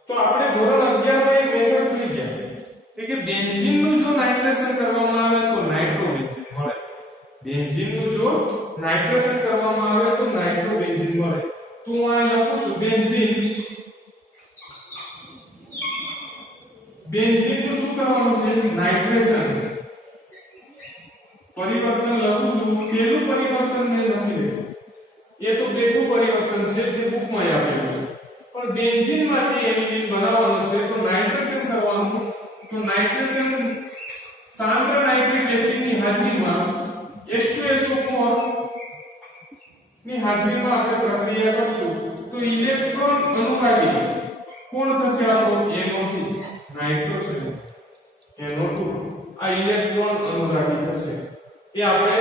તો આપણે ધોરણ 11 માં એક મેથડ જોઈ ગયા કે બેન્ઝીન નું જો નાઇટ્રેશન કરવામાં આવે તો નાઇટ્રોબેન્ઝીન મળે. બેન્ઝીન નું જો નાઇટ્રેશન કરવામાં આવે તો નાઇટ્રોબેન્ઝીન મળે. તો હું અહીં લખું છું બેન્ઝીન નું શું કરવાનું છે નાઇટ્રેશન પરિવર્તન લખું છું. પહેલું પરિવર્તન મેં લખી દે એ તો બેઠું પરિવર્તન છે જે બુકમાં આપેલું છે. પણ બેન્ઝીન માંથી એનિલીન બનાવવાનું છે તો નાઇટ્રેશન કરવાનું. તો નાઇટ્રેશન સાંદ્ર નાઇટ્રિક એસિડ ની હાજરીમાં H2SO4 ની હાજરીમાં આપણે પ્રક્રિયા કરશું તો ઇલેક્ટ્રોન અનુગામી કોણ થશે આપણો NO2 નાઇટ્રોજન NO2 આ ઇલેક્ટ્રોન અનુગામી થશે. એ આપણે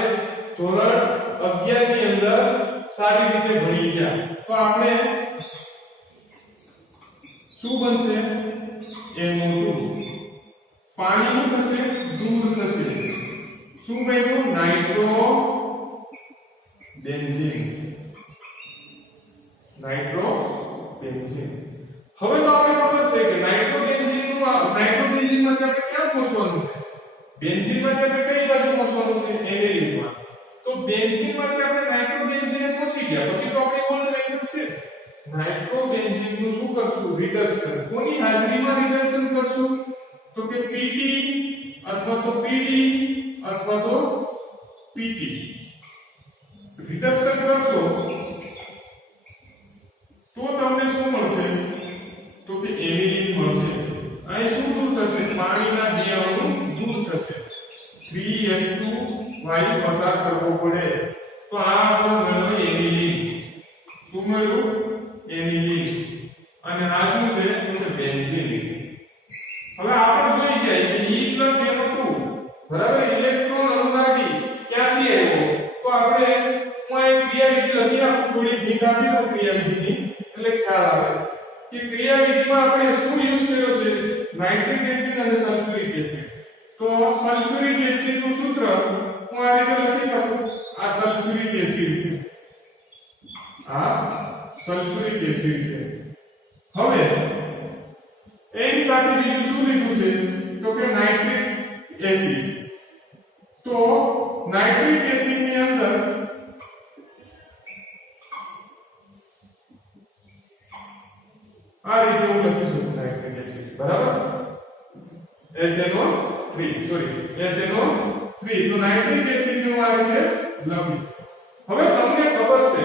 ધોરણ 11 ની અંદર સારી રીતે ભણી ગયા. તો આપણે શું બનશે NO2 પાણીનું થશે દૂધ થશે. શું બન્યું નાઇટ્રોબેન્ઝીન. હવે તો આપણે ખબર છે કે નાઇટ્રોબેન્ઝીન માંથી આપણે ક્યાં પહોંચવાનું છે. બેન્ઝીન માંથી આપણે કઈ બાજુ પહોંચવાનું છે એનિલીન માં. તો બેન્ઝીન માંથી આપણે નાઇટ્રોબેન્ઝીન પહોંચી ગયા પછી તો આપણે ઓલ્ડ મેથડ છે નાઇટ્રોબેન્ઝીન નું શું કરશું રિડક્શન. કોની હાજરીમાં રિડક્શન કરશું તો કે PT અથવા તો PD અથવા તો PT. રિડક્શન કરશો તો તમને શું મળશે તો કે એનિલીન મળશે. અહીં શું દૂર થશે પાણીના બે અણુ દૂર થશે. 3H2 વાયુ પસાર કરવો પડે તો આ આપણો મળ્યો એનિલીન. શું મળ્યું એનિલીન. અને આ શું છે તો કે બેન્ઝીન. હવે આપણે જોઈ ગયા કે E+NO2 બરાબર ઇલેક્ટ્રોન અનુગામી ક્યાંથી આવ્યો. તો આપણે હું એક ક્રિયાવિધિ લખી આપું થોડી ભીખ આપી દઉં ક્રિયાવિધિની એટલે ખ્યાલ આવે કે ક્રિયાવિધિમાં આપણે શું યુઝ કર્યો છે નાઇટ્રિક એસિડ અને સલ્ફ્યુરિક એસિડ. તો સલ્ફ્યુરિક એસિડ નું સૂત્ર હું આ રીતે લખી શકું. આ સલ્ફ્યુરિક એસિડ છે. આ સલ્ફ્યુરિક એસિડ છે. હવે એની સાથે બીજું શું લીધું છે તો કે નાઇટ્રિક એસિડ. તો નાઇટ્રિક એસિડ ની અંદર આ રીતે હું લખી શકું નાઇટ્રિક એસિડ બરાબર SNO3 તો નાઇટ્રિક એસિડ ને હું આ રીતે લખું. હવે તમને ખબર છે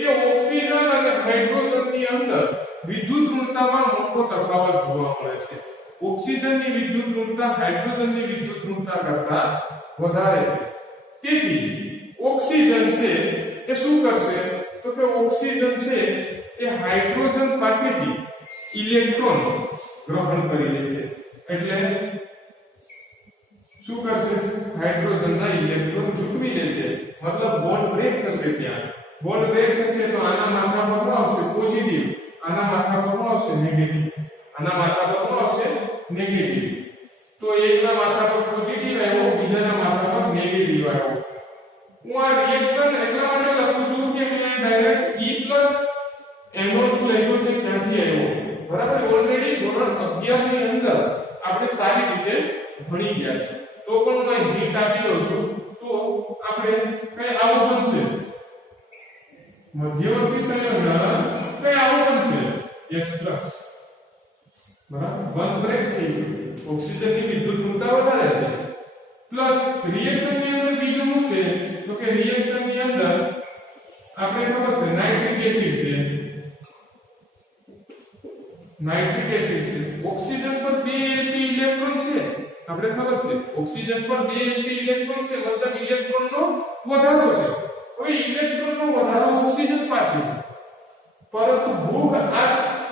કે ઓક્સિજન અને હાઇડ્રોજન ની અંદર વિદ્યુત ઋણતામાં મોટો તફાવત જોવા મળે છે. ઓક્સિજનની વિદ્યુત ઋણતા હાઇડ્રોજનની વિદ્યુત ઋણતા કરતા વધારે છે. તેથી ઓક્સિજન છે એ શું કરશે તો કે ઓક્સિજન છે એ હાઇડ્રોજન પાસેથી ઇલેક્ટ્રોન ગ્રહણ કરી લેશે. એટલે શું કરશે હાઇડ્રોજનના ઇલેક્ટ્રોન ઝૂંટવી લેશે. મતલબ બોન્ડ બ્રેક થશે. ત્યાં બોન્ડ બ્રેક થશે તો આના માથા પર આવશે પોઝિટિવ, આના માથા પર આવશે નેગેટિવ, આના માથા પર આવશે નેગેટિવ. તો એકના માથા પર પોઝિટિવ આવ્યો બીજાના માથા પર નેગેટિવ આવ્યો. હું આ રિએક્શન એટલા માટે લખું છું કે મેં ડાયરેક્ટ E+NO2 લખ્યો છે ત્યાંથી આવ્યો બરાબર. ઓલરેડી ધોરણ 11 ની અંદર આપણે સારી રીતે ભણી ગયા છે. તો પણ હું અહીં હિન્ટ આપી રહ્યો છું. તો આપણે કઈ આવું બનશે મધ્યવર્તી સંયોજન કઈ આવું બનશે S+ બરાબર. બંધ બ્રેક થઈ ગયું. ઓક્સિજનની વિદ્યુત ઋણતા વધારે છે. પ્લસ રિએક્શન ની અંદર બીજું શું છે તો કે રિએક્શન ની અંદર આપણે ખબર છે નાઇટ્રિક એસિડ છે. નાઇટ્રિક એસિડ છે. ઓક્સિજન પર 2 Lp ઇલેક્ટ્રોન છે. આપણે ખબર છે ઓક્સિજન પર 2 Lp ઇલેક્ટ્રોન છે મતલબ ઇલેક્ટ્રોનનો વધારો છે. હવે ઇલેક્ટ્રોનનો વધારો ઓક્સિજન પાસે છે પરંતુ ભૂખ આ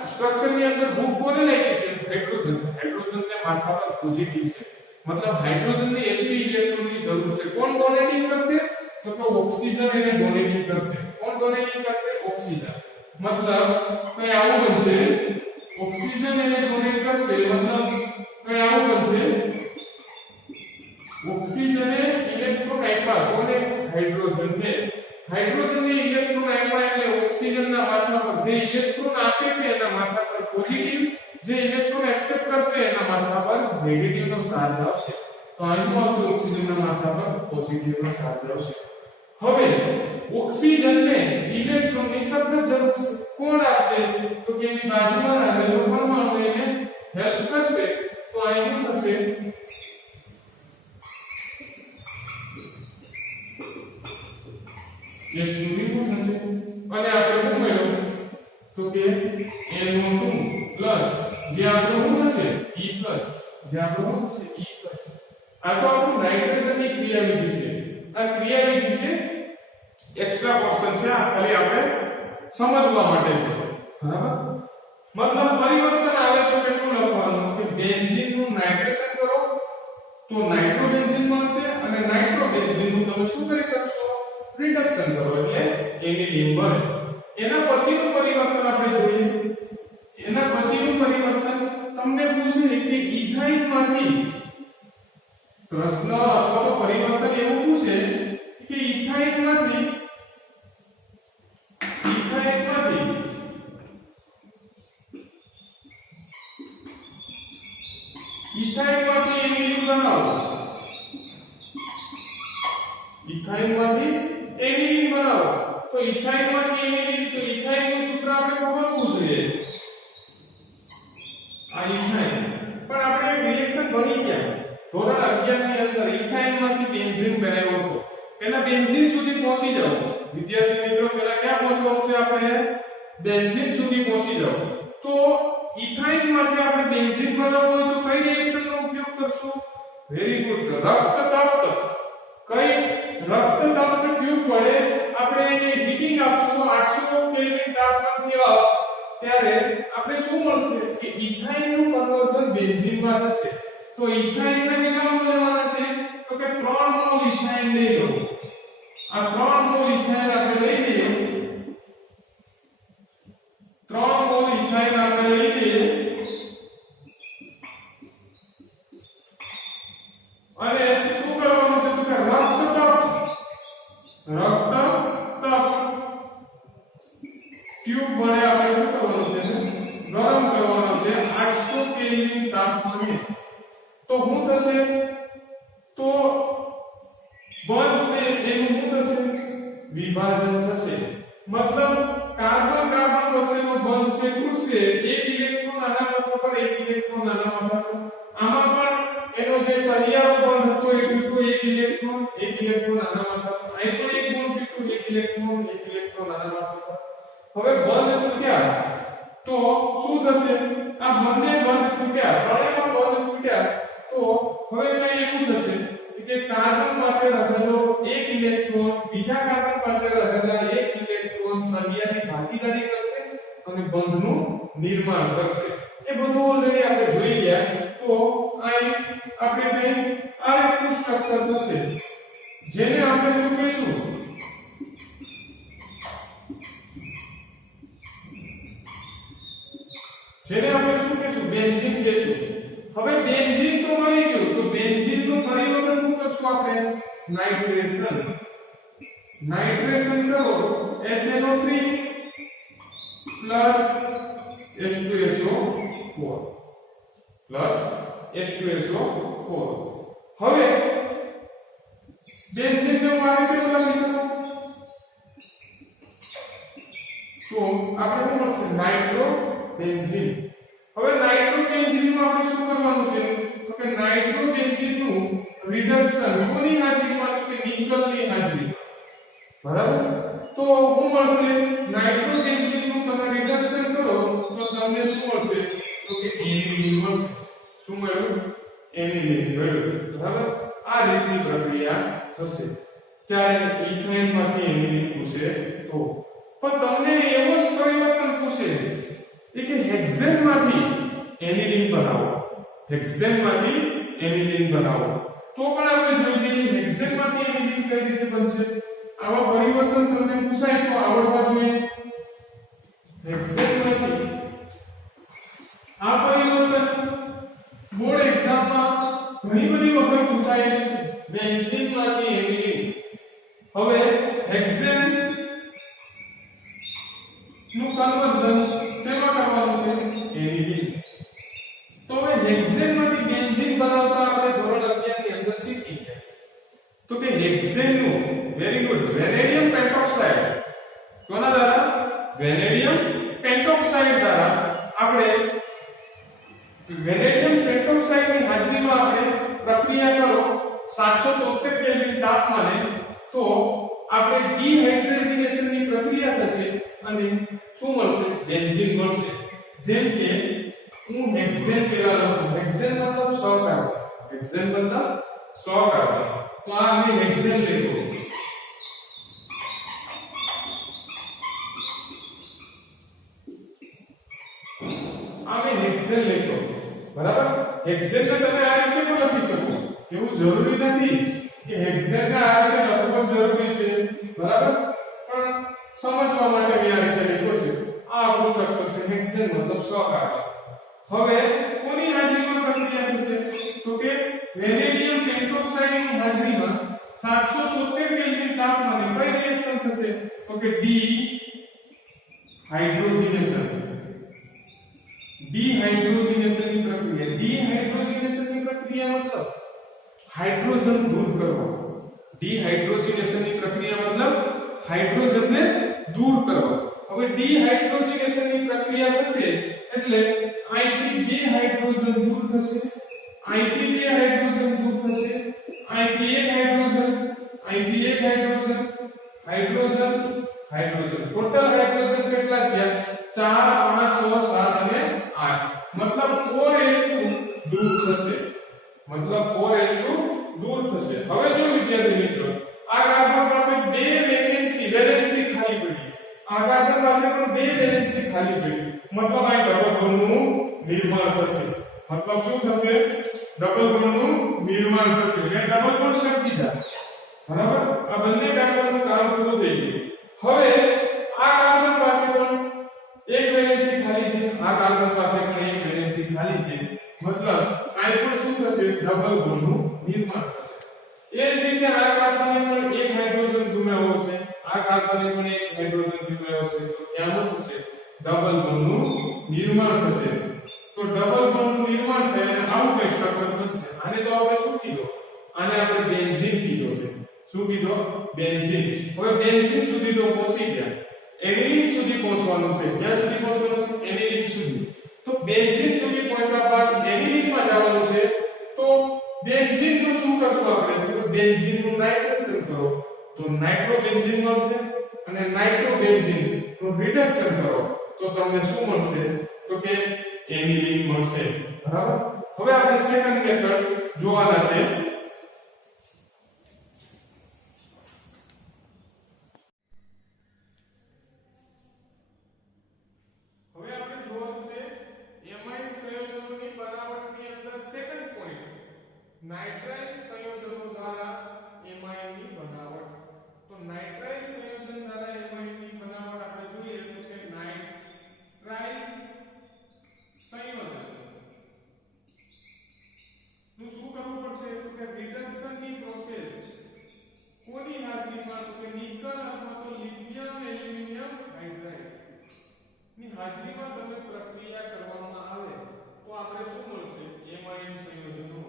સ્ટ્રક્ચર ની અંદર ભૂખ કોને લાગી છે હાઇડ્રોજન. હાઇડ્રોજનને માથા પર પોઝિટિવ છે મતલબ હાઇડ્રોજનની Lp ઇલેક્ટ્રોનની જરૂર છે. કોણ ડોનેટિંગ કરશે તો કે ઓક્સિજન એને ડોનેટિંગ કરશે. કોણ ડોનેટિંગ કરશે ઓક્સિજન. મતલબ કઈ આવું બનશે ઓક્સિજન એને ડોનેટ કરશે મતલબ કઈ આવું બનશે ઓક્સિજને ઇલેક્ટ્રોન આપ્યા કોને હાઇડ્રોજનને હાઇડ્રોજનને ઇલેક્ટ્રોન આપ્યા એટલે ઓક્સિજનના માથા પર જે ઇલેક્ટ્રોન આપે છે એના માથા પર પોઝિટિવ જે ઇલેક્ટ્રોન એક્સેપ્ટ કરશે એના માથા પર નેગેટિવ નો ચાર્જ આવશે તો અહીં આવશે ઓક્સિજનના માથા પર પોઝિટિવ નો ચાર્જ આવશે હવે ઓક્સિજનને ઇલેક્ટ્રોનની સખત જરૂર છે કોણ આપશે તો કે એની બાજુમાં રહેલો પરમાણુ એને હેલ્પ કરશે તો અહીં શું થશે એ સ્ટુડિયો થશે અને આપણે શું મળ્યું તો કે NO2 પ્લસ જે આપણું શું થશે E પ્લસ જે આપણું શું થશે E પ્લસ આ તો આપણું નાઇટ્રોજનની ક્રિયાવિધિ છે આ ક્રિયાવિધિ છે એક્સ્ટ્રા પોર્શન છે આ ખાલી આપણે સમજવા માટે છે બરાબર મતલબ પરિવર્તન આવે તો કેટલું લખવાનું કે બેન્ઝીન નું નાઇટ્રેશન કરો તો નાઇટ્રોબેન્ઝીન મળશે અને નાઇટ્રોબેન્ઝીન નું તમે શું કરી શકશો રિડક્શન કરો એટલે એનિલીન બને એના પછીનું પરિવર્તન આપણે જોઈએ એના પછીનું પરિવર્તન તમને પૂછે કે ઇથાઇન માંથી પ્રશ્ન અથવા તો પરિવર્તન એવું પૂછે કે ઇથાઇન માંથી એનિલીન બનાવો ઇથાઇનમાંથી એનિલીન બનાવો તો ઇથાઇનમાંથી એનિલીન તો ઇથાઇનનું સૂત્ર આપણે ખબર હોવું જોઈએ આ ઇથાઇન પણ આપણે રિએક્શન બની ગયા ધોરણ 11 ની અંદર ઇથાઇનમાંથી બેન્ઝીન બનાવ્યો હતો પહેલા બેન્ઝીન સુધી પહોંચી જાઓ વિદ્યાર્થી મિત્રો પહેલા ક્યાં પહોંચવાનું છે આપણે બેન્ઝીન સુધી પહોંચી જાઓ તો ઇથાઇનમાંથી આપણે બેન્ઝીન બનાવવું હોય તો કઈ રિએક્શનનો ઉપયોગ કરશું વેરી ગુડ રક્ત તપ્ત કઈ રક્ત તપ્ત ટ્યુબ વડે આપણે એને હીટિંગ આપશું 800 કેલ્વિન તાપમાનથી અપ ત્યારે આપણે શું મળશે કે ઇથાઇન નું કન્વર્ઝન બેન્ઝીન માં થશે તો ઇથાઇન ના કેટલા મોલ લેવાના છે તો કે 3 મોલ ઇથાઇન લઈ લો આ 3 મોલ ઇથાઇન આપણે લઈ લઈએ 3 મોલ ઇથાઇન આપણે લઈ લઈએ અને શું કરવાનું છે તો કે રક્ત તપ ટ્યુબ વડે આપણે શું કરવાનું છે ગરમ કરવાનો છે 800 કેલ્વિન તાપમાને તો શું થશે તો બનશે એનું શું થશે વિભાજન થશે મતલબ કાર્બન કાર્બન વચ્ચેનો બંધ છે તૂટશે એક ઇલેક્ટ્રોન આના માથા પર એક ઇલેક્ટ્રોન આના માથા પર આમાં પણ એનો જે સળિયાનો બંધ હતો એ તૂટ્યો એક ઇલેક્ટ્રોન આના માથા પર અહીં પણ એક બોન્ડ તૂટ્યો એક ઇલેક્ટ્રોન આના માથા પર હવે બંધ તૂટ્યા તો શું થશે આ બંને બંધ તૂટ્યા ત્રણેયમાં બંધ તૂટ્યા તો હવે કઈ એવું થશે કે કાર્બન પાસે રહેલો એક ઇલેક્ટ્રોન બીજા કાર્બન પાસે રહેલા એક ઇલેક્ટ્રોન સળિયાની ભાગીદારી કરશે અને બંધનું નિર્માણ કરશે એ બધું ઓલરેડી આપણે જોઈ ગયા તો અહીં આપણે કઈ આ રીતનું સ્ટ્રક્ચર થશે જેને આપણે શું કહીશું બેન્ઝીન કહીશું હવે બેન્ઝીન તો મળી ગયું તો બેન્ઝીન નું પરિવર્તન શું કરશું આપણે નાઇટ્રેશન કરો SNO3 H2SO4 હવે બેન્ઝીન નો આ રીતે બનાવી શકો તો આપણે શું મળશે નાઇટ્રોબેન્ઝીન હવે નાઇટ્રોબેન્ઝીન નું આપણે શું કરવાનું છે તો કે નાઇટ્રોબેન્ઝીન નું રિડક્શન કોની હાજરીમાં તો કે નિકલની હાજરીમાં બરાબર તો શું મળશે નાઇટ્રોબેન્ઝીન નું તમે રિડક્શન કરો તો તમને શું મળશે તો કે એનિલીન મળશે શું મળ્યું એનિલીન મળ્યું બરાબર આ રીતની પ્રક્રિયા થશે ત્યારે ઇથાઇન માંથી એનિલીન પૂછે તો પણ તમને એવો જ પરિવર્તન પૂછે કે હેક્સેન માંથી એનિલીન બનાવો તો પણ આપણે જોઈ લઈએ હેક્સેન માંથી એનિલીન કઈ રીતે બનશે આવા પરિવર્તન તમને પૂછાય તો આવડવા જોઈએ હેક્સેન માંથી આ પરિવર્તન બોર્ડ એક્ઝામમાં ઘણી બધી વખત પૂછાયેલું છે બેન્ઝીનમાંથી એમિલીન હવે હેક્સેન નું કન્વર્ઝન શેમાં કરવાનું છે એનિલીન તો હવે હેક્સેન માંથી બેન્ઝીન બનાવતા આપણે ધોરણ 11 ની અંદર શીખી ગયા તો કે હેક્સેન નું વેરી ગુડ વેનેડિયમ પેન્ટોક્સાઇડ કોના દ્વારા વેનેડિયમ પેન્ટોક્સાઇડ દ્વારા આપણે વેનેડિયમ પેન્ટોક્સાઇડ ની હાજરીમાં આપણે પ્રક્રિયા કરો 773 કેલ્વિન તાપમાને તો આપણે ડિહાઇડ્રેશનેશન ની પ્રક્રિયા થશે અને શું મળશે બેન્ઝીન મળશે જેમ કે હું હેક્સેન પેલા લખું હેક્સેન મતલબ સહકાર્બન હેક્સેન મતલબ સહકાર્બન તો આ મેં હેક્સેન લખ્યું આ મેં હેક્સેન લખ્યો બરાબર હેક્સેન ને તમે આ રીતે પણ લખી શકો એવું જરૂરી નથી કે હેક્સેન ને આ રીતે લખવું જરૂરી છે બરાબર પણ સમજવા માટે મેં આ રીતે લખ્યો છે આ આપણું સ્ટ્રક્ચર છે હેક્સેન મતલબ સહકાર્બન હવે કોની હાજરીમાં પ્રક્રિયા થશે તો કે વેનેડિયમ પેન્ટોક્સાઇડ ની હાજરીમાં 773 કેલ્વિન તાપમાને કઈ રિએક્શન થશે તો કે ડિહાઇડ્રોજનેશન ડિહાઇડ્રોજનેશન ની પ્રક્રિયા મતલબ હાઇડ્રોજન દૂર કરવો ડિહાઇડ્રોજનેશન ની પ્રક્રિયા મતલબ હાઇડ્રોજન ને દૂર કરવો હવે ડિહાઇડ્રોજનેશન ની પ્રક્રિયા થશે એટલે અહીંથી બે હાઇડ્રોજન દૂર થશે અહીંથી બે હાઇડ્રોજન દૂર થશે અહીંથી એક હાઇડ્રોજન અહીંથી એક hydrogen hydrogen hydrogen total hydrogen કેટલા થયા 4 5 6 7 અને 8 મતલબ 4s2 દૂર થશે મતલબ 4s2 દૂર થશે હવે જો વિદ્યાર્થી મિત્રો આ કાર્બન પાસે બે વેલેન્સી ખાલી પડી આ કાર્બન પાસે પણ બે વેલેન્સી ખાલી પડી મતલબ આ ડબલ બોન્ડનું નિર્માણ થશે મતલબ શું થશે ડબલ બોન્ડનું નિર્માણ થશે મેં ડબલ બોન્ડ કરી દીધા બરાબર આ બંને કાર્બનનું કામ પૂરું થઈ ગયું હવે આ કાર્બન પાસે પણ એક વેલેન્સી ખાલી છે આ કાર્બન પાસે પણ એક વેલેન્સી ખાલી છે મતલબ આ પણ શું થશે ડબલ બોન્ડનું નિર્માણ થશે એ જ રીતે આ કાર્બનને પણ એક હાઇડ્રોજન ગુમાવ્યો છે આ કાર્બનને પણ એક હાઇડ્રોજન ગુમાવ્યો છે તો ત્યાં શું થશે ડબલ બોન્ડનું નિર્માણ થશે તો ડબલ બોન્ડનું નિર્માણ થાય અને આવું કઈ સ્ટ્રક્ચર બનશે આને તો આપણે શું કીધું આને આપણે બેન્ઝીન કીધો છે શું કીધો બેન્ઝીન હવે બેન્ઝીન સુધી તો પહોંચી ગયા એનિલીન સુધી પહોંચવાનું છે ક્યાં સુધી પહોંચવાનું છે એનિલીન સુધી તો બેન્ઝીન સુધી પહોંચ્યા બાદ એનિલીનમાં જવાનું છે તો બેન્ઝીન નું શું કરશું આપણે તો બેન્ઝીન નું નાઇટ્રેશન કરો તો નાઇટ્રોબેન્ઝીન મળશે અને નાઇટ્રોબેન્ઝીન નું રિડક્શન કરો તો તમને શું મળશે તો કે એનિલીન મળશે બરાબર હવે આપણે સેકન્ડ મેથડ જોવાના છે હવે આપણે જોવાનું છે એમાઇન સંયોજનોની બનાવટની અંદર સેકન્ડ પોઈન્ટ નાઇટ્રાઇલ સંયોજનો દ્વારા એમાઇનની બનાવટ તો નાઇટ્રાઇલ સંયોજન દ્વારા એમાઇનની બનાવટ આપણે જોઈએ તો કે નાઇટ્રાઇલ સંયોજન નું શું કરવું પડશે તો કે રિડક્શન ની પ્રોસેસ કોની હાજરીમાં તો કે નિકલ અથવા તો લિથિયમ એલ્યુમિનિયમ હાઇડ્રાઇડ ની હાજરીમાં તમે પ્રક્રિયા કરવામાં આવે તો આપણે શું મળશે એમાઇન સંયોજનો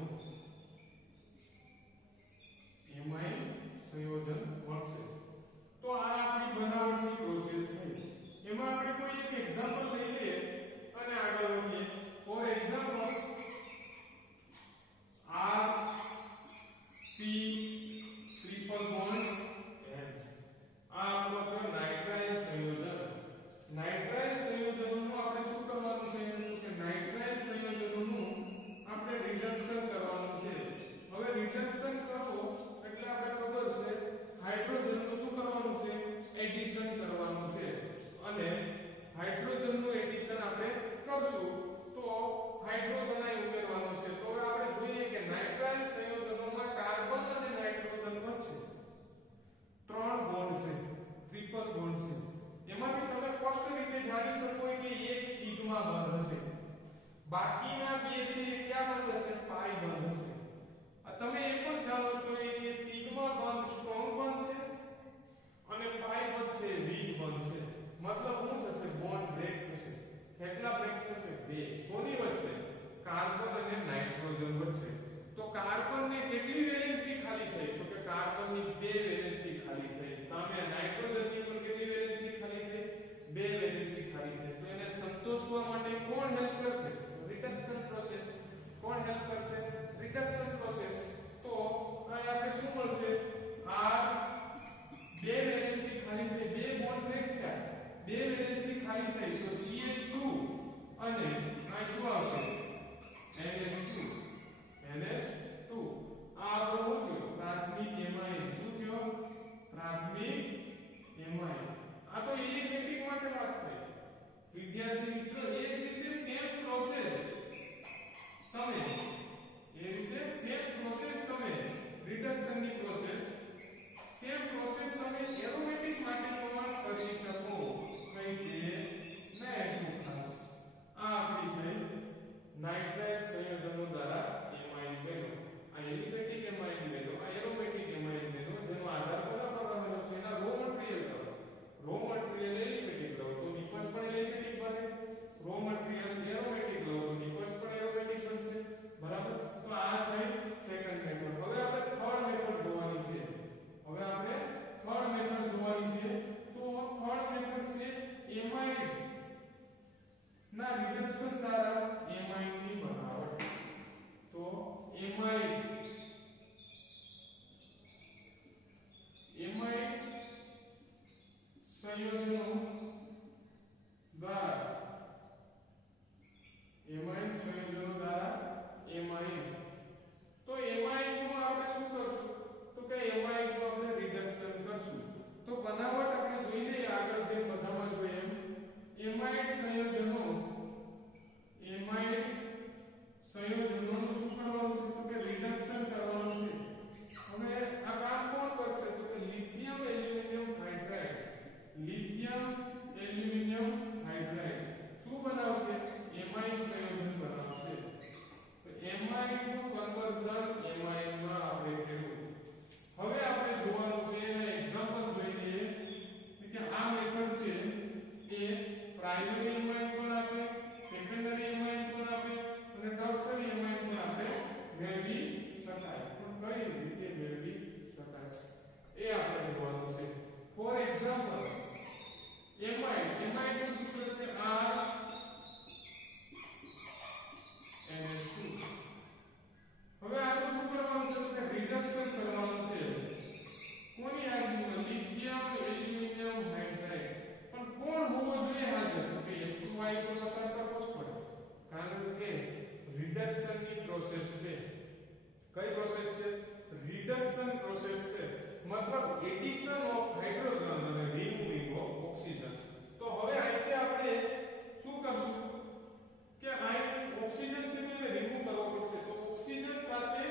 એમાઇન સંયોજન મળશે તો આ આપણી બનાવટની પ્રોસેસ થઈ એમાં આપણે કોઈ એક એક્ઝામ્પલ લઈ લઈએ અને આગળ વધીએ for example R C triple bond N આ આપણો થયો નાઇટ્રાઇલ સંયોજન નાઇટ્રાઇલ સંયોજનોનું આપણે શું કરવાનું છે કે નાઇટ્રાઇલ સંયોજનોનું આપણે રિડક્શન કરવાનું છે હવે રિડક્શન કરો એટલે આપણે ખબર છે હાઇડ્રોજનનું શું કરવાનું છે એડિશન કરવાનું છે અને હાઇડ્રોજનનું એડિશન આપણે કરશું તો હાઇડ્રોજન અહીં ઉમેરવાનો છે તો હવે આપણે જોઈએ કે નાઇટ્રાઇલ સંયોજનોમાં કાર્બન અને નાઇટ્રોજન વચ્ચે ત્રણ બોન્ડ છે ટ્રિપલ બોન્ડ છે એમાંથી તમે સ્પષ્ટ રીતે જાણી શકો કે એક સિગ્મા બંધ હશે બાકીના બે છે એ ક્યાં બંધ હશે? પાઈ બંધ હશે. તમે એ પણ જાણો છો કે સિગ્મા બંધ સ્ટ્રોંગ બનશે અને પાઈ બનશે વીક બનશે. મતલબ શું થશે? બોન્ડ બ્રેક થશે. કેટલા બ્રેક થશે? બે. કોની વચ્ચે? કાર્બન અને નાઇટ્રોજન વચ્ચે. તો કાર્બન ને કેટલી વેલેન્સી ખાલી થઈ? તો કે કાર્બન ની બે વેલેન્સી ખાલી થઈ. સામે નાઇટ્રોજન ની પણ કેટલી વેલેન્સી ખાલી થઈ? બે વેલેન્સી ખાલી થઈ. તો એને સંતોષવા માટે કોણ હેલ્પ કરશે? Reduction process. કોણ હેલ્પ કરશે? Reduction process. તો અહીં આપણે શું મળશે? આ બે વેલેન્સી ખાલી થઈ, બે બોન્ડ બ્રેક થયા, બે વેલેન્સી ખાલી થઈ. તો CH2 અને આ શું આવશે? NH2. NH2 આ આપણો શું થયો? પ્રાથમિક એમાઇન. શું થયો? પ્રાથમિક એમાઇન. આ તો એલિમેટિક માટે વાત થઈ. વિદ્યાર્થી મિત્રો, એ જ રીતે સેમ પ્રોસેસ તમે રિડક્શન ની પ્રોસેસ સેમ પ્રોસેસ તમે એરોમેટિક માટે પણ કરી શકો. કઈ છે? નાઇટ્રો ખાસ. આ આપણી થઈ નાઇટ્રાઇલ સંયોજનો દ્વારા એમાઇન બન્યો. આ એલિમેટિક એમાઇન બન્યો, આ એરોમેટિક એમાઇન બન્યો. જેનો આધાર કોના પર રહેલો છે? એના રો મટીરીયલ પર. રો મટીરીયલ એલિમેટિક લો તો નિપજ પણ એલિમેટિક બને. રો મટીરીયલ એરોમેટિક લો તો નિપજ પણ એરોમેટિક બનશે. બરાબર? તો આ થઈ સેકન્ડ મેથડ. હવે આપણે થર્ડ મેથડ જોવાની છે. હવે આપણે થર્ડ મેથડ જોવાની છે. તો થર્ડ મેથડ છે એમાઇડ ના રિડક્શન દ્વારા એમાઇડ ની બનાવટ. તો એમાઇડ સંયોજનો દ્વારા એમાઇડ સંયોજનો દ્વારા એમાઇડ. તો એમાઇડ નું આપણે શું કરશું? તો કે એમાઇડ નું આપણે રિડક્શન કરશું. તો બનાવટ આપણે જોઈ લઈએ આગળ જે બધામાં જોઈએ એમ. એમાઇડ સંયોજનોનું શું કરવાનું છે? તો કે રિડક્શન કરવાનું છે. હવે આ કામ કોણ કરશે? તો કે lithium aluminium hydride. Lithium aluminium hydride શું બનાવશે? એમાઇડ સંયોજન બનાવશે. તો એમાઇડ નું કન્વર્ઝન એમાઇડ માં આપણે કર્યું. હવે આપણે જોવાનું છે એના એક્ઝામ્પલ જોઈ લઈએ કે આ મેથડ છે એ પ્રાઇમરી એમાઇડ પણ આપે, સેકન્ડરી એમાઇડ પણ આપે અને ટર્શરી એમાઇડ પણ આપણે મેળવી શકાય. પણ કઈ રીતે મેળવી શકાય એ આપણે જોવાનું છે. ફોર એક્ઝામ્પલ એમાઇડ નું સૂત્ર છે NH2. હવે આપણે શું કરવાનું છે? કે રિડક્શન કરવાનું છે. કોની હાજરીમાં? Lithium aluminium hydride. પણ કોણ હોવો જોઈએ હાજર? તો કે H2 તો પસાર કરવો જ પડે. કારણ કે રિડક્શન ની પ્રોસેસ છે. કઈ પ્રોસેસ છે? રિડક્શન પ્રોસેસ છે. મતલબ એડિશન ઓફ હાઇડ્રોજન અને રિમૂવિંગ ઓફ ઓક્સિજન. તો હવે અહીંથી આપણે શું કરશું? કે અહીં ઓક્સિજન છે તેને રિમૂવ કરવો પડશે. તો ઓક્સિજન સાથે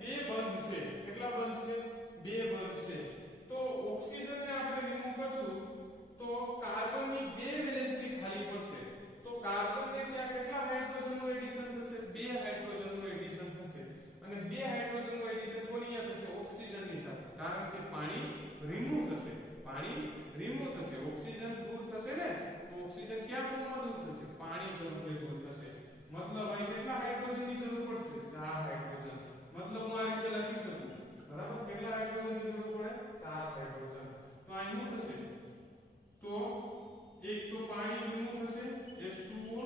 બે બંધ છે. કેટલા બંધ છે? બે બંધ છે. તો ઓક્સિજન ને આપણે રિમૂવ કરશું તો કાર્બન ની બે વેલેન્સી ખાલી પડશે. તો કાર્બન ને ત્યાં કેટલા હાઇડ્રોજન નું એડિશન થશે? બે હાઇડ્રોજન નું એડિશન થશે. અને બે હાઇડ્રોજન નું એડિશન કોની સાથે થશે? ઓક્સિજન ની સાથે. કારણ કે પાણી રિમૂવ થશે. પાણી રિમૂવ થશે. ઓક્સિજન દૂર થશે ને, તો ઓક્સિજન ક્યાં ફોર્મમાં દૂર થશે? પાણી સ્વરૂપે દૂર થશે. મતલબ અહીં કેટલા હાઇડ્રોજન ની જરૂર પડશે? 4 હાઇડ્રોજન. મતલબ હું આ રીતે લખી શકું. બરાબર? કેટલા હાઇડ્રોજન ની જરૂર પડે? 4 હાઇડ્રોજન. તો અહીં શું થશે? તો એક તો પાણી રિમૂવ થશે H2O.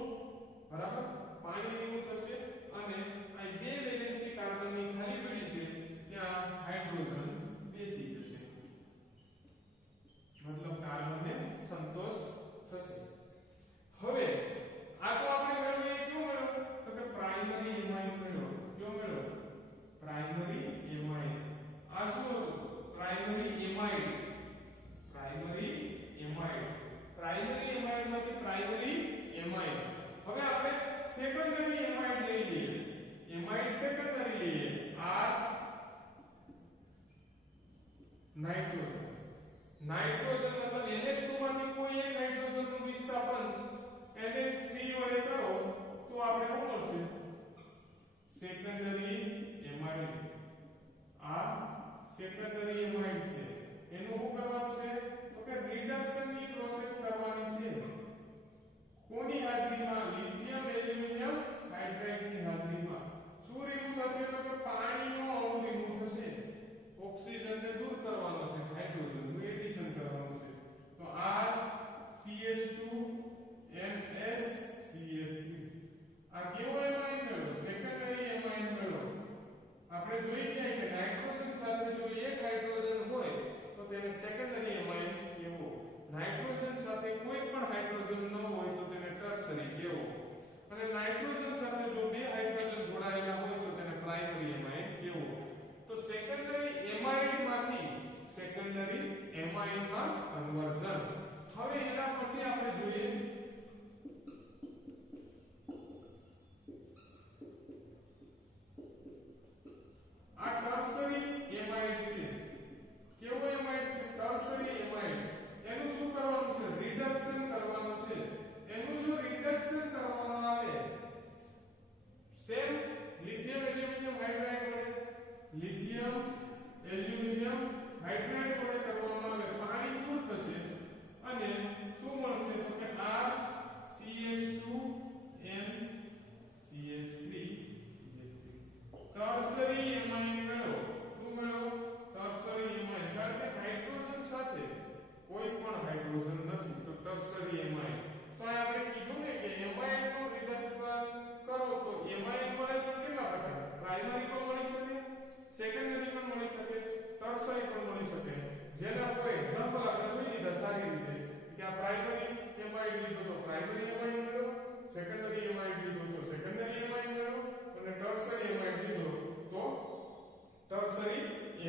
બરાબર? પાણી રિમૂવ થશે અને અહીં બે વેલેન્સી કાર્બન ની ખાલી પડી છે ત્યાં હાઇડ્રોજન બેસી જશે. મતલબ કાર્બન ને સંતોષ થશે. હવે આ તો આપણે મેળવીએ ક્યો મેળવ્યો? તો કે પ્રાઇમરી એમાઇન મેળવ્યો. ક્યો મેળવ્યો? Primary amine. આ શું હતું? Primary amide. Primary amide. Primary amide માંથી પ્રાઇમરી એમાઇડ. હવે આપણે સેકન્ડરી એમાઇડ લઈ લઈએ. એમાઇડ સેકન્ડરી લઈએ. આ નાઇટ્રોજન. નાઇટ્રોજન મતલબ NH2 માંથી કોઈ એક હાઇડ્રોજન નું વિસ્થાપન NH3 વડે કરો તો આપણે શું મળશે?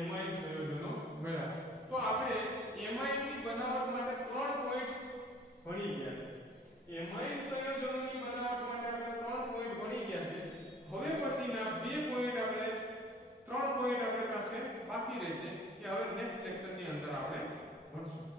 એમાઇન સંયોજનો ગણ્યા. તો આપણે એમાઇન ની બનાવટ માટે 3 પોઈન્ટ ભણી ગયા છે. એમાઇન સંયોજનોની બનાવટ માટે આપણે 3 પોઈન્ટ ભણી ગયા છે. હવે પછીના 2 પોઈન્ટ આપણે 3 પોઈન્ટ આપણે પાસે બાકી રહેશે કે હવે નેક્સ્ટ લેક્ચર ની અંદર આપણે ભણશું.